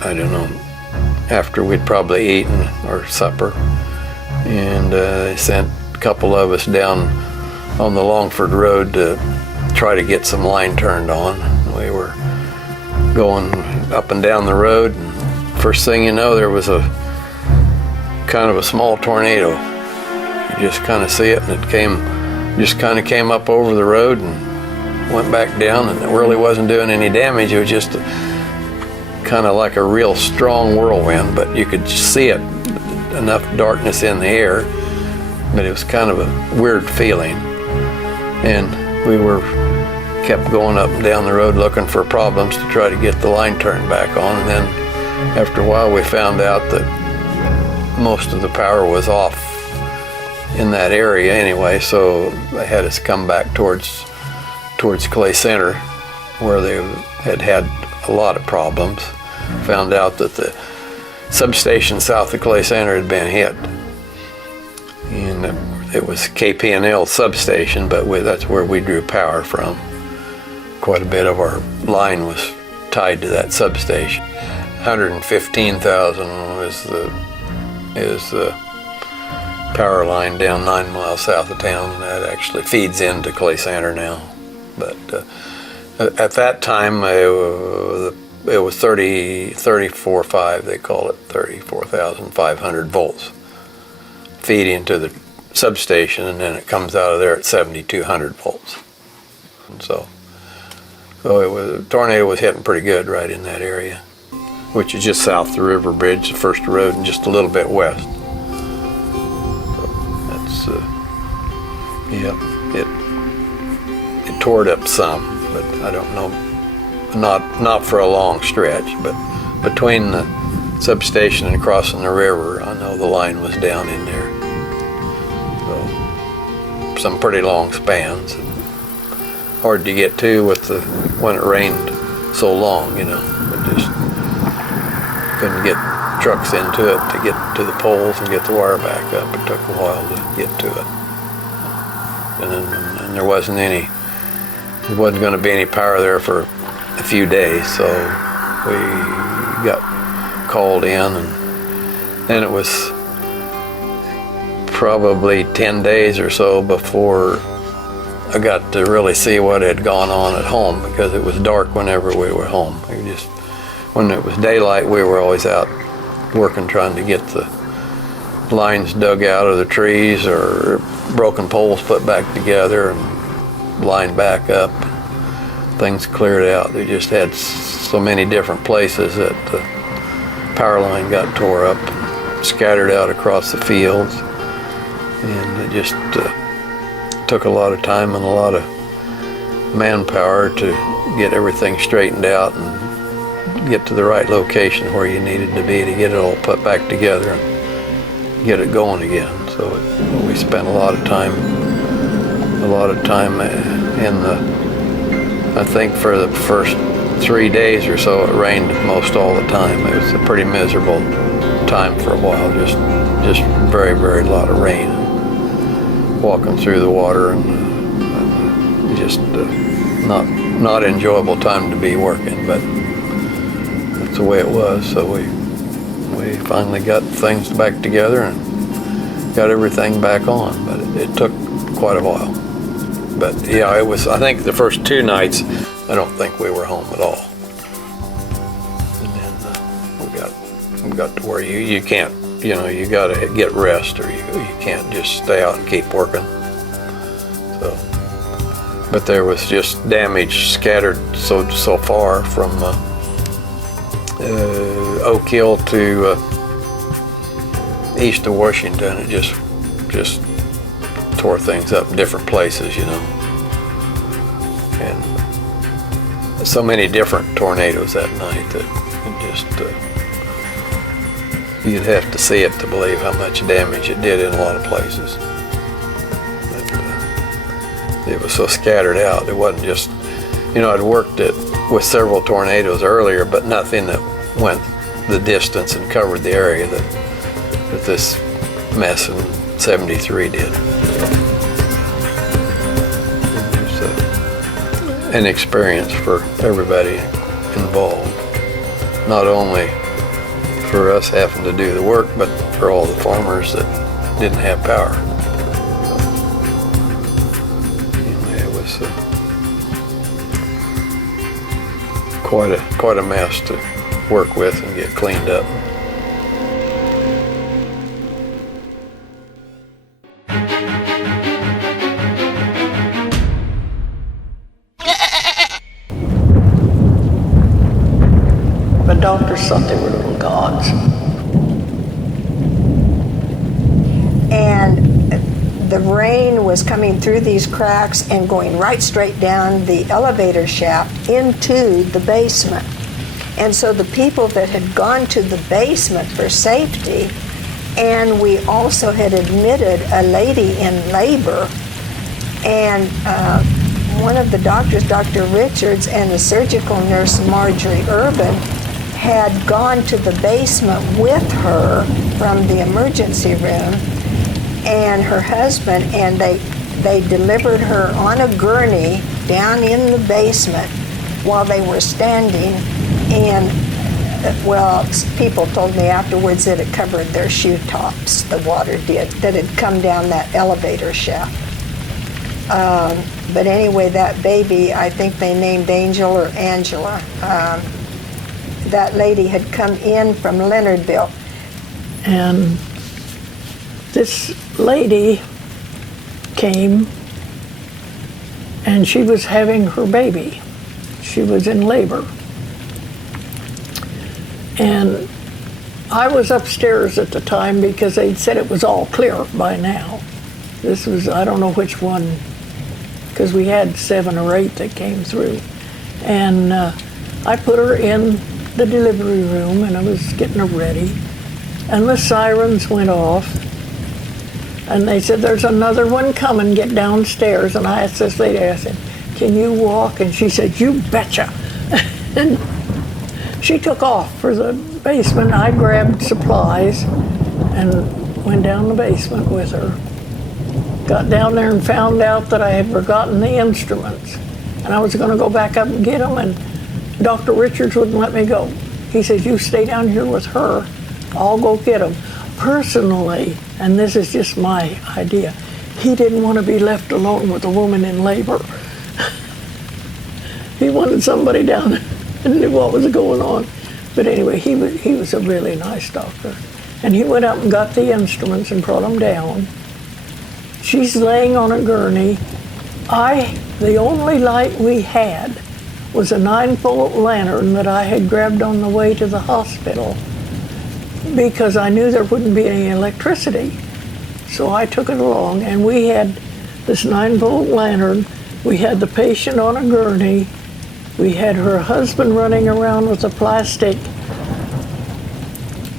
I don't know, after we'd probably eaten our supper, and they sent a couple of us down on the Longford Road to try to get some line turned on. We were going up and down the road, and first thing you know, there was a kind of a small tornado. You just kind of see it, and it just kind of came up over the road and went back down, and it really wasn't doing any damage. It was just kind of like a real strong whirlwind, but you could see it, enough darkness in the air, but it was kind of a weird feeling. And we kept going up and down the road looking for problems to try to get the line turned back on, and then after a while we found out that most of the power was off in that area anyway, so they had us come back towards Clay Center, where they had a lot of problems. Found out that the substation south of Clay Center had been hit, and it was KP&L substation, but that's where we drew power from. Quite a bit of our line was tied to that substation. 115,000 is the power line down 9 miles south of town, and that actually feeds into Clay Center now. But at that time, it was 34.5, they call it 34,500 volts, feed into the substation, and then it comes out of there at 7,200 volts. And so the tornado was hitting pretty good right in that area, which is just south of the river bridge, the first road, and just a little bit west. So that's, it tore it up some, but I don't know, not for a long stretch, but between the substation and crossing the river, I know the line was down in there. So some pretty long spans, and hard to get to when it rained so long, you know. It just couldn't get trucks into it to get to the poles and get the wire back up. It took a while to get to it, and there wasn't going to be any power there for a few days, so we got called in, and then it was probably 10 days or so before I got to really see what had gone on at home, because it was dark whenever we were home. When it was daylight, we were always out working, trying to get the lines dug out of the trees or broken poles put back together and lined back up. Things cleared out. They just had so many different places that the power line got tore up, and scattered out across the fields, and it just took a lot of time and a lot of manpower to get everything straightened out and get to the right location where you needed to be to get it all put back together and get it going again. So we spent a lot of time in I think for the first 3 days or so, it rained most all the time. It was a pretty miserable time for a while, just very, very lot of rain. Walking through the water, and just not enjoyable time to be working, but that's the way it was. So we finally got things back together and got everything back on, but it took quite a while. But yeah, it was, I think the first 2 nights, I don't think we were home at all. And then we got to where you can't, you know, you got to get rest, or you can't just stay out and keep working. So, but there was just damage scattered so far from Oak Hill to east of Washington. It just tore things up in different places, you know. And so many different tornadoes that night that it just you'd have to see it to believe how much damage it did in a lot of places. But, it was so scattered out. It wasn't just, you know, I'd worked it with several tornadoes earlier, but nothing that went the distance and covered the area that this mess in 73 did. It was an experience for everybody involved, not only for us having to do the work, but for all the farmers that didn't have power. Anyway, it was quite a mess to work with and get cleaned up. The doctors thought they were little gods. And the rain was coming through these cracks and going right straight down the elevator shaft into the basement. And so the people that had gone to the basement for safety, and we also had admitted a lady in labor, and one of the doctors, Dr. Richards, and the surgical nurse, Margery Urban, had gone to the basement with her from the emergency room and her husband, and they delivered her on a gurney down in the basement while they were standing. And well, people told me afterwards that it covered their shoe tops, the water did, that had come down that elevator shaft. But anyway, that baby, I think they named Angel or Angela. That lady had come in from Leonardville. And this lady came, and she was having her baby. She was in labor. And I was upstairs at the time because they'd said it was all clear by now. This was, I don't know which one, because we had 7 or 8 that came through. And I put her in the delivery room, and I was getting her ready. And the sirens went off. And they said, there's another one coming, get downstairs. And I asked this lady, I said, can you walk? And she said, you betcha. And she took off for the basement. I grabbed supplies and went down the basement with her. Got down there and found out that I had forgotten the instruments. And I was going to go back up and get them, and Dr. Richards wouldn't let me go. He says, you stay down here with her. I'll go get them. Personally, and this is just my idea, he didn't want to be left alone with a woman in labor. He wanted somebody down there and knew what was going on. But anyway, he was a really nice doctor. And he went up and got the instruments and brought them down. She's laying on a gurney. The only light we had was a 9-volt lantern that I had grabbed on the way to the hospital because I knew there wouldn't be any electricity. So I took it along, and we had this 9-volt lantern. We had the patient on a gurney. We had her husband running around with a plastic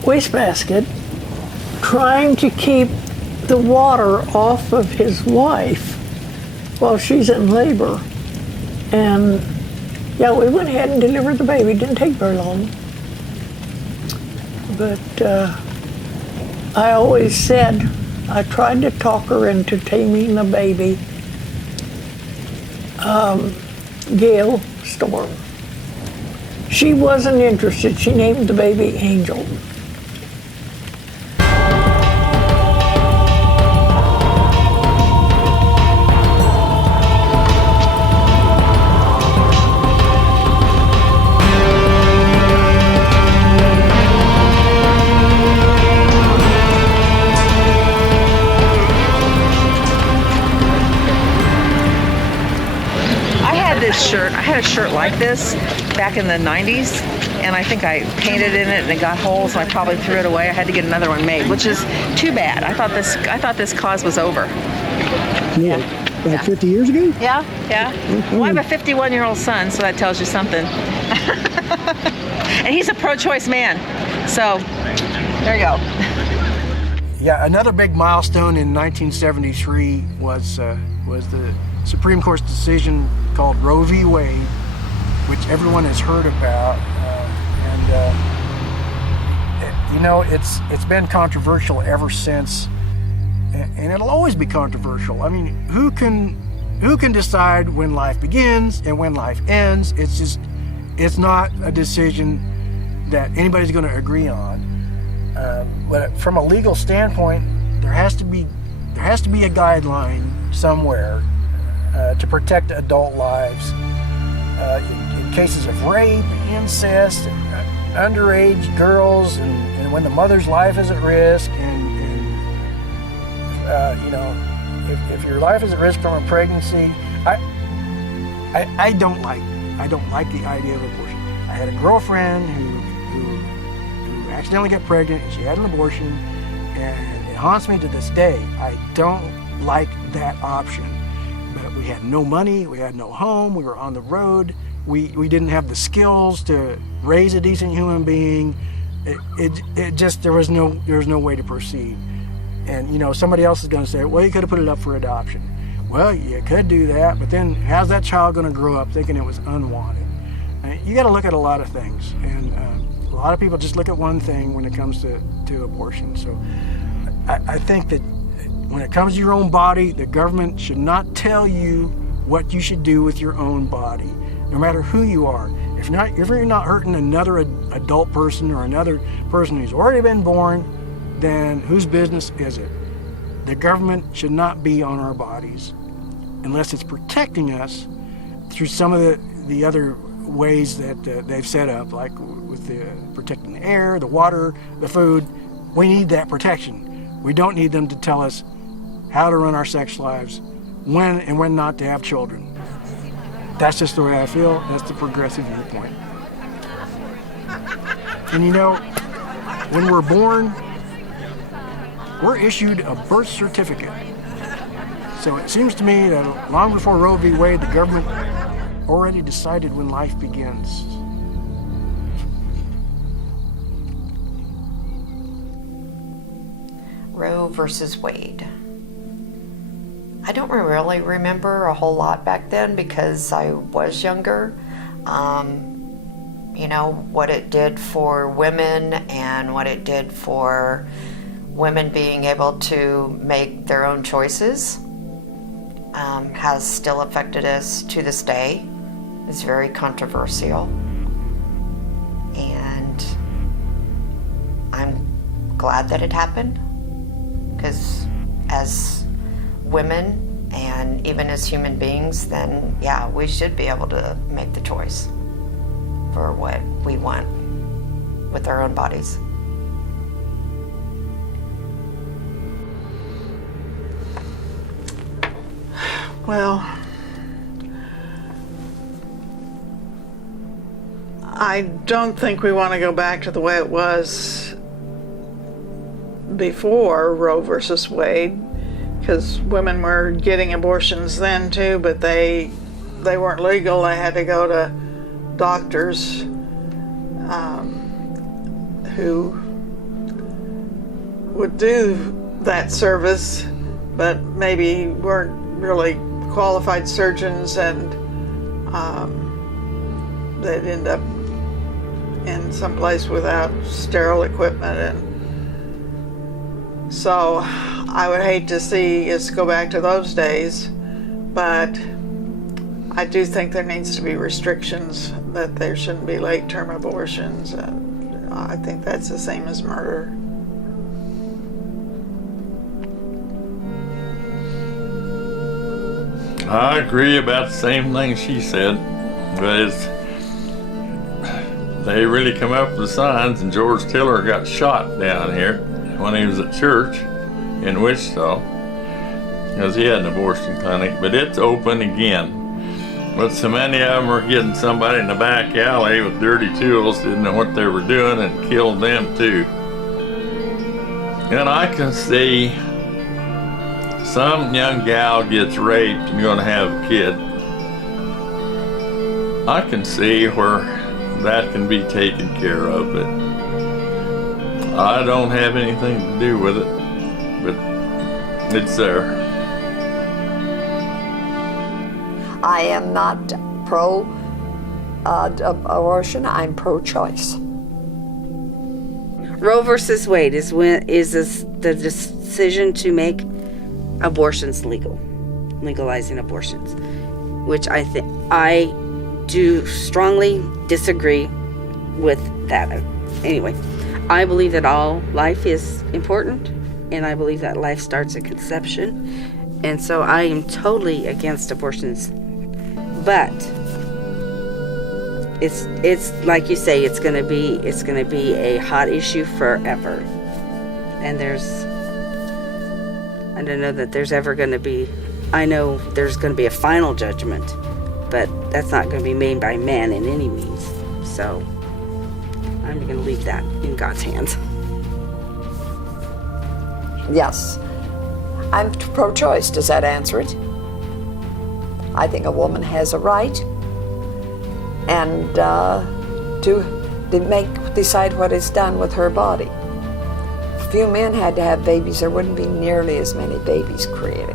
wastebasket, trying to keep the water off of his wife while she's in labor. And yeah, we went ahead and delivered the baby. It didn't take very long. But I always said, I tried to talk her into taming the baby. Gail Storm. She wasn't interested. She named the baby Angel. I had a shirt like this back in the 90s, and I think I painted in it and it got holes, and I probably threw it away. I had to get another one made, which is too bad. I thought this cause was over. Yeah. About 50 years ago? Yeah. Well, I have a 51-year-old son, so that tells you something. And he's a pro-choice man. So, there you go. Yeah, another big milestone in 1973 was the Supreme Court's decision called Roe v. Wade, which everyone has heard about, it's been controversial ever since, and it'll always be controversial. I mean, who can decide when life begins and when life ends? It's not a decision that anybody's going to agree on. But from a legal standpoint, there has to be a guideline somewhere to protect adult lives in cases of rape, incest, underage girls, and when the mother's life is at risk, and if your life is at risk from a pregnancy. I don't like the idea of abortion. I had a girlfriend who accidentally got pregnant, and she had an abortion, and it haunts me to this day. I don't like that option. But we had no money, we had no home, we were on the road, we didn't have the skills to raise a decent human being. It just, there was no way to proceed. And you know, somebody else is going to say, well, you could have put it up for adoption. Well, you could do that, but then how's that child going to grow up thinking it was unwanted? You got to look at a lot of things, and a lot of people just look at one thing when it comes to abortion. So I think that when it comes to your own body, the government should not tell you what you should do with your own body, no matter who you are. If you're not hurting another adult person or another person who's already been born, then whose business is it? The government should not be on our bodies unless it's protecting us through some of the other ways that they've set up, like with the protecting the air, the water, the food. We need that protection. We don't need them to tell us how to run our sex lives, when and when not to have children. That's just the way I feel. That's the progressive viewpoint. And you know, when we're born, we're issued a birth certificate. So it seems to me that long before Roe v. Wade, the government already decided when life begins. Roe versus Wade. I don't really remember a whole lot back then because I was younger. You know, what it did for women and what it did for women being able to make their own choices has still affected us to this day. It's very controversial. And I'm glad that it happened, because as women and even as human beings, then yeah, we should be able to make the choice for what we want with our own bodies. Well, I don't think we want to go back to the way it was before Roe versus Wade, because women were getting abortions then too, but they weren't legal. They had to go to doctors who would do that service, but maybe weren't really qualified surgeons, and they'd end up in some place without sterile equipment. And so I would hate to see us go back to those days, but I do think there needs to be restrictions, that there shouldn't be late-term abortions, and I think that's the same as murder. I agree about the same thing she said, but they really come up with the signs, and George Tiller got shot down here when he was at church in Wichita, because he had an abortion clinic, but it's open again. But so many of them are getting somebody in the back alley with dirty tools, didn't know what they were doing, and killed them too. And I can see some young gal gets raped and gonna have a kid. I can see where that can be taken care of, but I don't have anything to do with it, but it's there. I am not pro-abortion, I'm pro-choice. Roe versus Wade is the decision to make abortions legal, legalizing abortions, which I do strongly disagree with that. Anyway, I believe that all life is important, and I believe that life starts at conception, and so I am totally against abortions. But it's like you say, it's gonna be a hot issue forever, and I don't know that there's ever gonna be. I know there's gonna be a final judgment, but that's not gonna be made by man in any means. So I'm gonna leave that in God's hands. Yes, I'm pro-choice. Does that answer it? I think a woman has a right and decide what is done with her body. If few men had to have babies, there wouldn't be nearly as many babies created.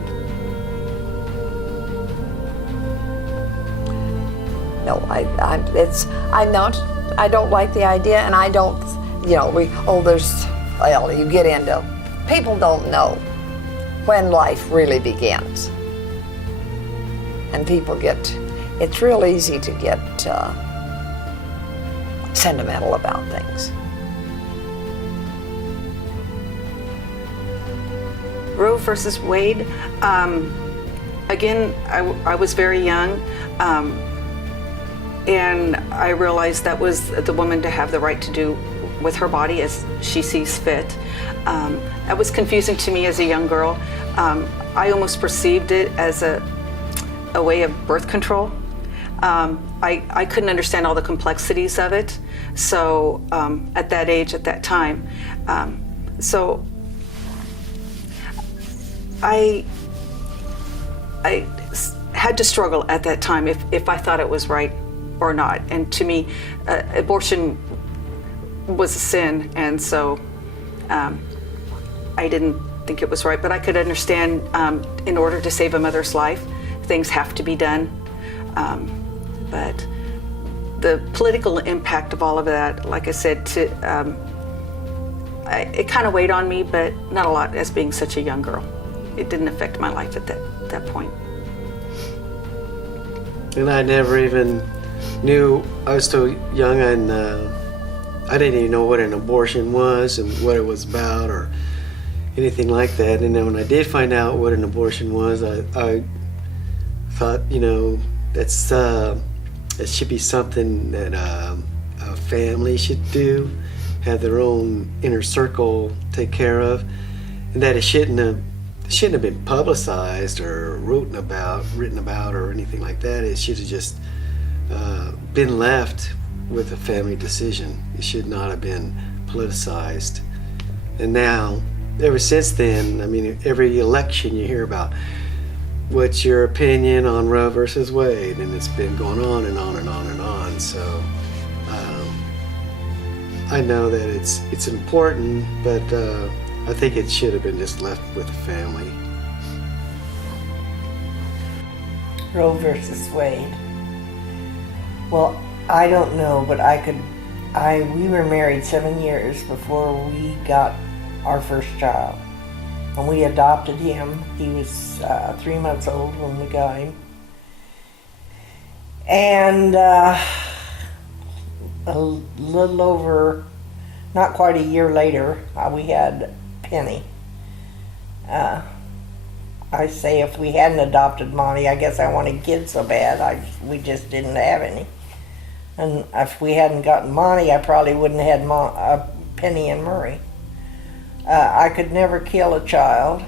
No, I don't like the idea, and I don't, you get into, people don't know when life really begins. And people it's real easy to get sentimental about things. Roe versus Wade, again, I was very young, and I realized that was the woman to have the right to do with her body as she sees fit. That was confusing to me as a young girl. I almost perceived it as a way of birth control. I couldn't understand all the complexities of it. So at that age, at that time, so I had to struggle at that time if I thought it was right or not. And to me, abortion was a sin, and so I didn't think it was right. But I could understand, in order to save a mother's life, things have to be done. But the political impact of all of that, like I said, it kind of weighed on me, but not a lot, as being such a young girl. It didn't affect my life at that point. And I never even knew, I was so young, and I didn't even know what an abortion was and what it was about or anything like that. And then when I did find out what an abortion was, I thought, it should be something that a family should do, have their own inner circle take care of, and that it shouldn't have been publicized or written about or anything like that. It should have just been left with a family decision. It should not have been politicized. And now, ever since then, every election you hear about, what's your opinion on Roe versus Wade? And it's been going on and on and on and on. So I know that it's important, but I think it should have been just left with the family. Roe versus Wade. Well, I don't know, but we were married 7 years before we got our first child. And we adopted him. He was 3 months old when we got him. And a little over, not quite a year later, we had Penny. I say if we hadn't adopted Mommy, I guess I wanted kids so bad, we just didn't have any. And if we hadn't gotten Monty, I probably wouldn't have had Penny and Murray. I could never kill a child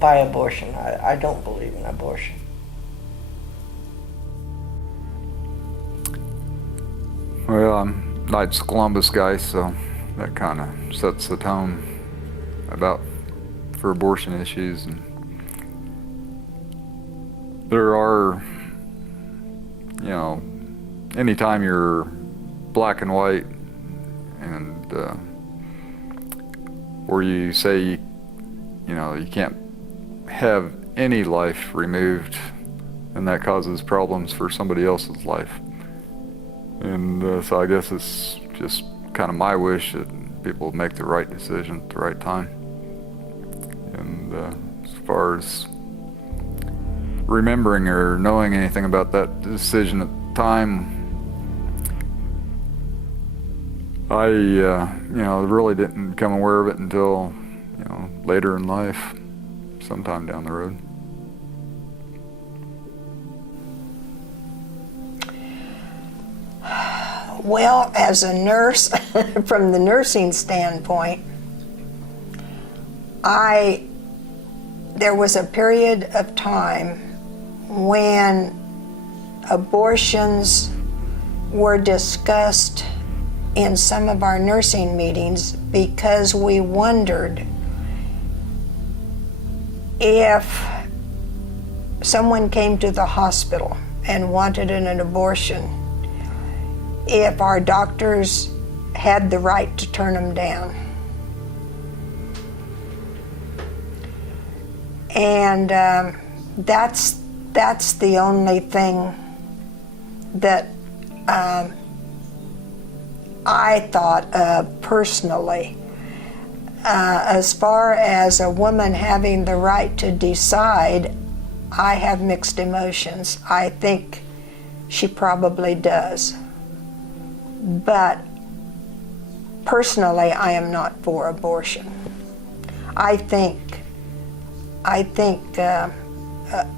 by abortion. I don't believe in abortion. Well, I'm Knights of Columbus guy, so that kind of sets the tone for abortion issues. And there are, anytime you're black and white, and where you say you can't have any life removed, and that causes problems for somebody else's life. And so I guess it's just kind of my wish that people make the right decision at the right time. And as far as remembering or knowing anything about that decision at the time, I really didn't become aware of it until later in life, sometime down the road. Well, as a nurse, from the nursing standpoint, there was a period of time when abortions were discussed in some of our nursing meetings because we wondered if someone came to the hospital and wanted an abortion if our doctors had the right to turn them down. And that's the only thing that I thought of personally. As far as a woman having the right to decide, I have mixed emotions. I think she probably does. But personally, I am not for abortion. I think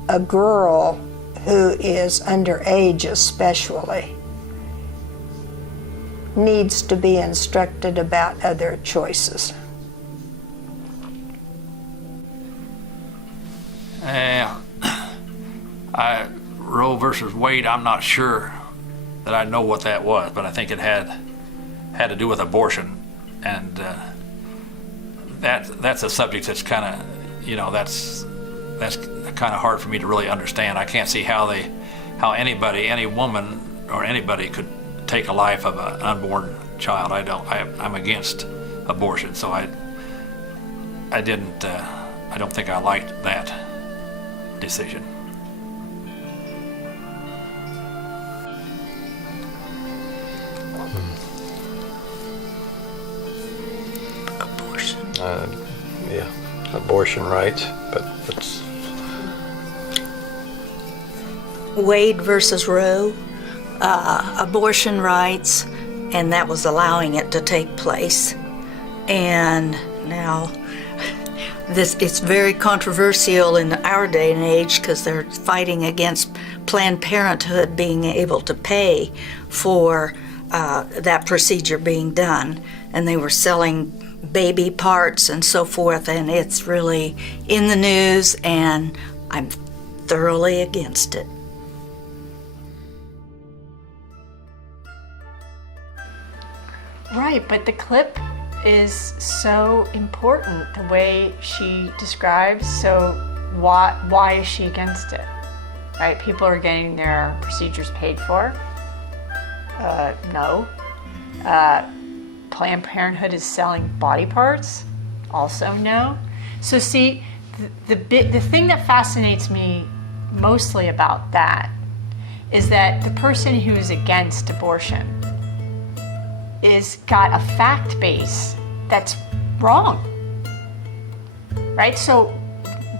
a girl who is underage especially needs to be instructed about other choices. Roe versus Wade, I'm not sure that I know what that was, but I think it had to do with abortion, and that's a subject that's kind of, that's kind of hard for me to really understand. I can't see how anybody, any woman or anybody could take a life of an unborn child. I'm against abortion, so I don't think I liked that decision. Yeah, abortion rights, but it's Wade versus Roe, abortion rights, and that was allowing it to take place. And now it's very controversial in our day and age because they're fighting against Planned Parenthood being able to pay for that procedure being done, and they were selling baby parts and so forth, and it's really in the news, and I'm thoroughly against it. Right, but the clip is so important, the way she describes, so why is she against it? Right, people are getting their procedures paid for. No. Planned Parenthood is selling body parts? Also no. So see, the thing that fascinates me mostly about that is that the person who is against abortion is got a fact base that's wrong, right? So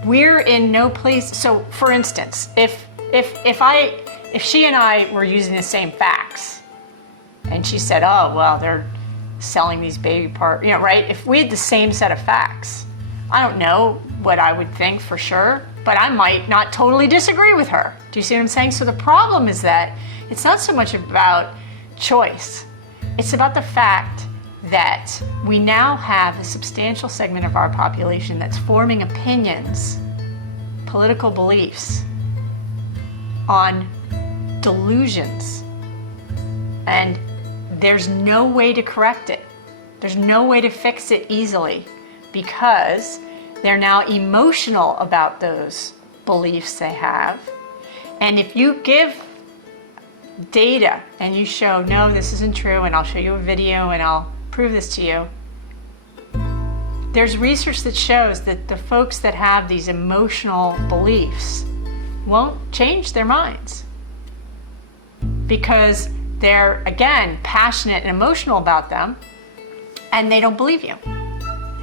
we're in no place. So for instance, if she and I were using the same facts, and she said, "Oh well, they're selling these baby parts," right? If we had the same set of facts, I don't know what I would think for sure, but I might not totally disagree with her. Do you see what I'm saying? So the problem is that it's not so much about choice. It's about the fact that we now have a substantial segment of our population that's forming opinions, political beliefs, on delusions. And there's no way to correct it. There's no way to fix it easily because they're now emotional about those beliefs they have. And if you give data and you show, no, this isn't true, and I'll show you a video and I'll prove this to you, there's research that shows that the folks that have these emotional beliefs won't change their minds because they're, again, passionate and emotional about them, and they don't believe you.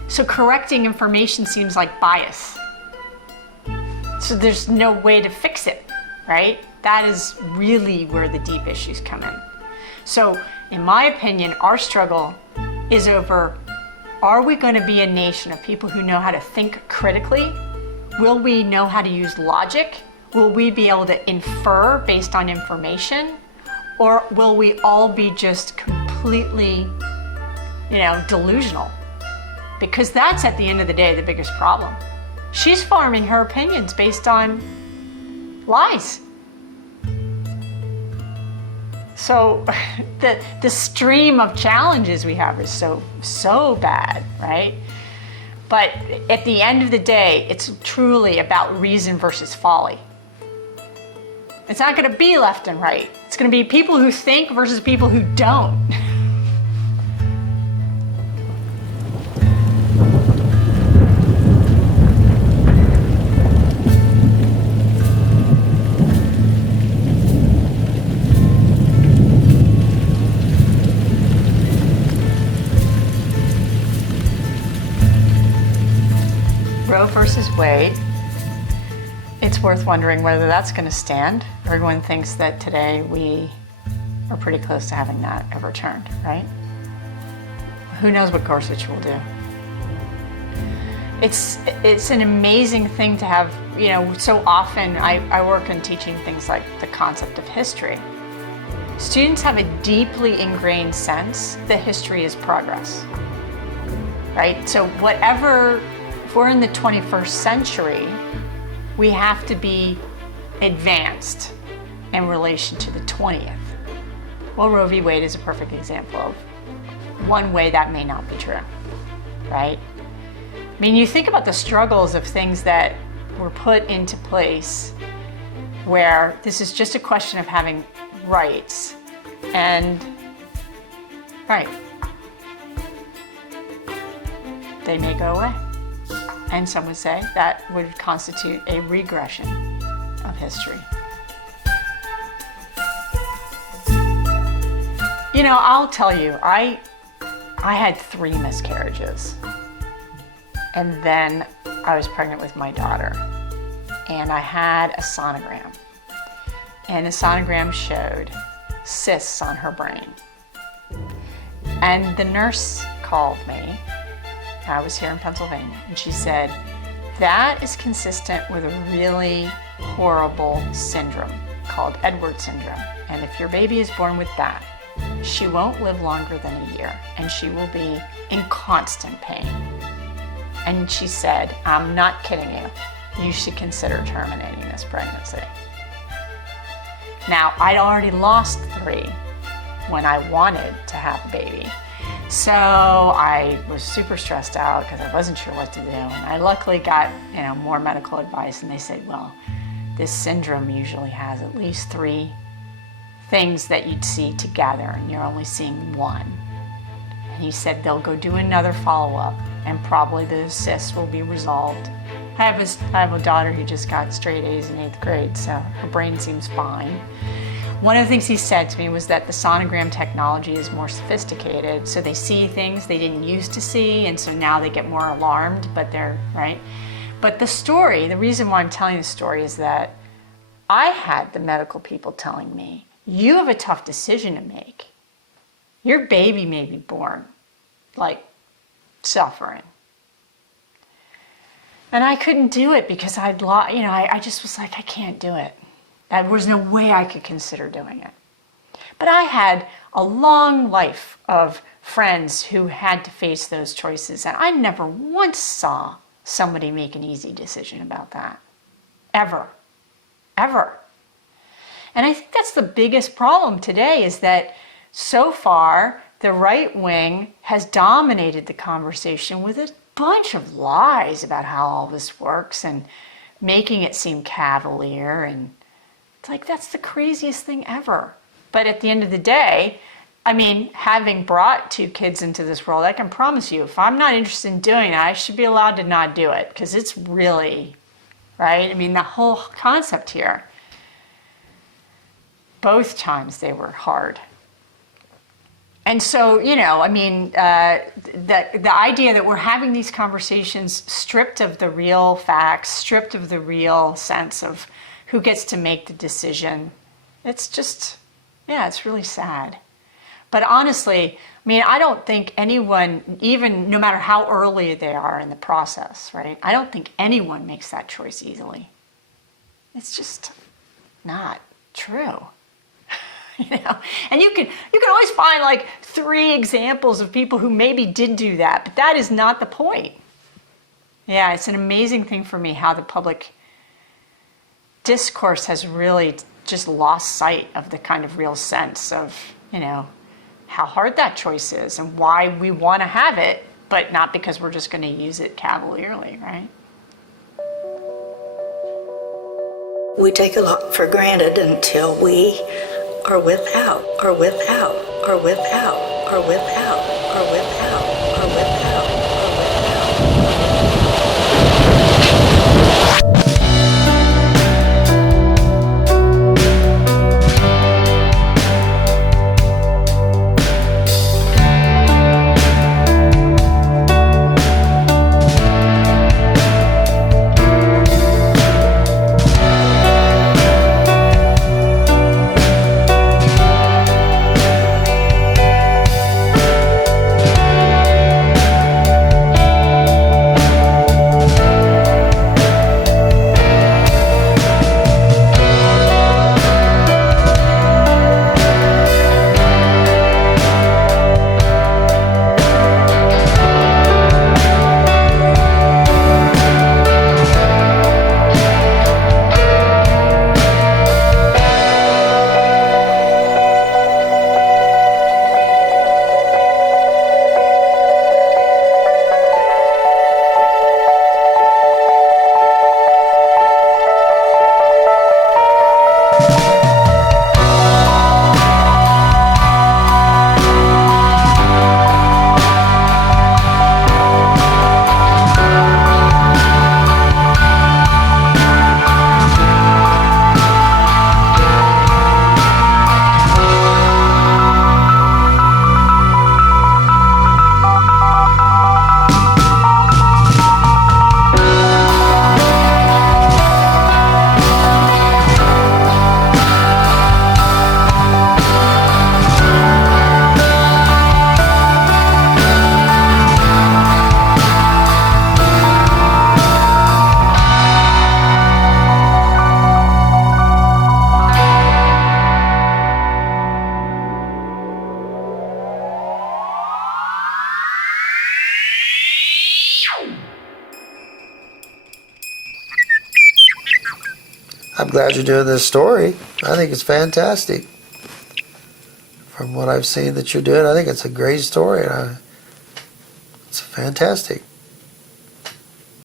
So correcting information seems like bias. So there's no way to fix it, right? That is really where the deep issues come in. So in my opinion, our struggle is over, are we going to be a nation of people who know how to think critically? Will we know how to use logic? Will we be able to infer based on information? Or will we all be just completely, delusional? Because that's, at the end of the day, the biggest problem. She's forming her opinions based on lies. So the stream of challenges we have is so bad, right? But at the end of the day, it's truly about reason versus folly. It's not going to be left and right. It's going to be people who think versus people who don't. Roe versus Wade. It's worth wondering whether that's going to stand. Everyone thinks that today we are pretty close to having that overturned, right? Who knows what Gorsuch will do? It's an amazing thing to have, you know, so often I work in teaching things like the concept of history. Students have a deeply ingrained sense that history is progress, right? So if we're in the 21st century, we have to be advanced in relation to the 20th. Well, Roe v. Wade is a perfect example of one way that may not be true, right? I mean, you think about the struggles of things that were put into place where this is just a question of having rights and, right, they may go away. And some would say that would constitute a regression of history. You know, I'll tell you, I had 3 miscarriages. And then I was pregnant with my daughter. And I had a sonogram. And the sonogram showed cysts on her brain. And the nurse called me. I was here in Pennsylvania, and she said, that is consistent with a really horrible syndrome called Edwards syndrome. And if your baby is born with that, she won't live longer than a year, and she will be in constant pain. And she said, I'm not kidding you. You should consider terminating this pregnancy. Now, I'd already lost 3 when I wanted to have a baby. So I was super stressed out because I wasn't sure what to do. And I luckily got, you know, more medical advice, and they said, well, this syndrome usually has at least 3 things that you'd see together, and you're only seeing 1. And he said they'll go do another follow-up, and probably the cysts will be resolved. I have a daughter who just got straight A's in 8th grade, so her brain seems fine. One of the things he said to me was that the sonogram technology is more sophisticated, so they see things they didn't used to see, and so now they get more alarmed, but they're, right? But the story, the reason why I'm telling the story is that I had the medical people telling me, you have a tough decision to make. Your baby may be born, like, suffering. And I couldn't do it because I just was like, I can't do it. There was no way I could consider doing it. But I had a long life of friends who had to face those choices, and I never once saw somebody make an easy decision about that. Ever. Ever. And I think that's the biggest problem today, is that so far the right wing has dominated the conversation with a bunch of lies about how all this works and making it seem cavalier, and it's like, that's the craziest thing ever. But at the end of the day, I mean, having brought 2 kids into this world, I can promise you, if I'm not interested in doing it, I should be allowed to not do it, because it's really, right? I mean, the whole concept here, both times they were hard. And so, you know, I mean, the idea that we're having these conversations stripped of the real facts, stripped of the real sense of who gets to make the decision, it's just, yeah, it's really sad. But honestly, I mean, I don't think anyone, even no matter how early they are in the process, right? I don't think anyone makes that choice easily. It's just not true. You know, and you can always find like 3 examples of people who maybe did do that, but that is not the point. Yeah, it's an amazing thing for me how the public discourse has really just lost sight of the kind of real sense of, you know, how hard that choice is and why we want to have it, but not because we're just going to use it cavalierly, right? We take a lot for granted until we are without, or without, or without, or without, or without, or without, I'm glad you're doing this story. I think it's fantastic. From what I've seen that you're doing, I think it's a great story. It's fantastic.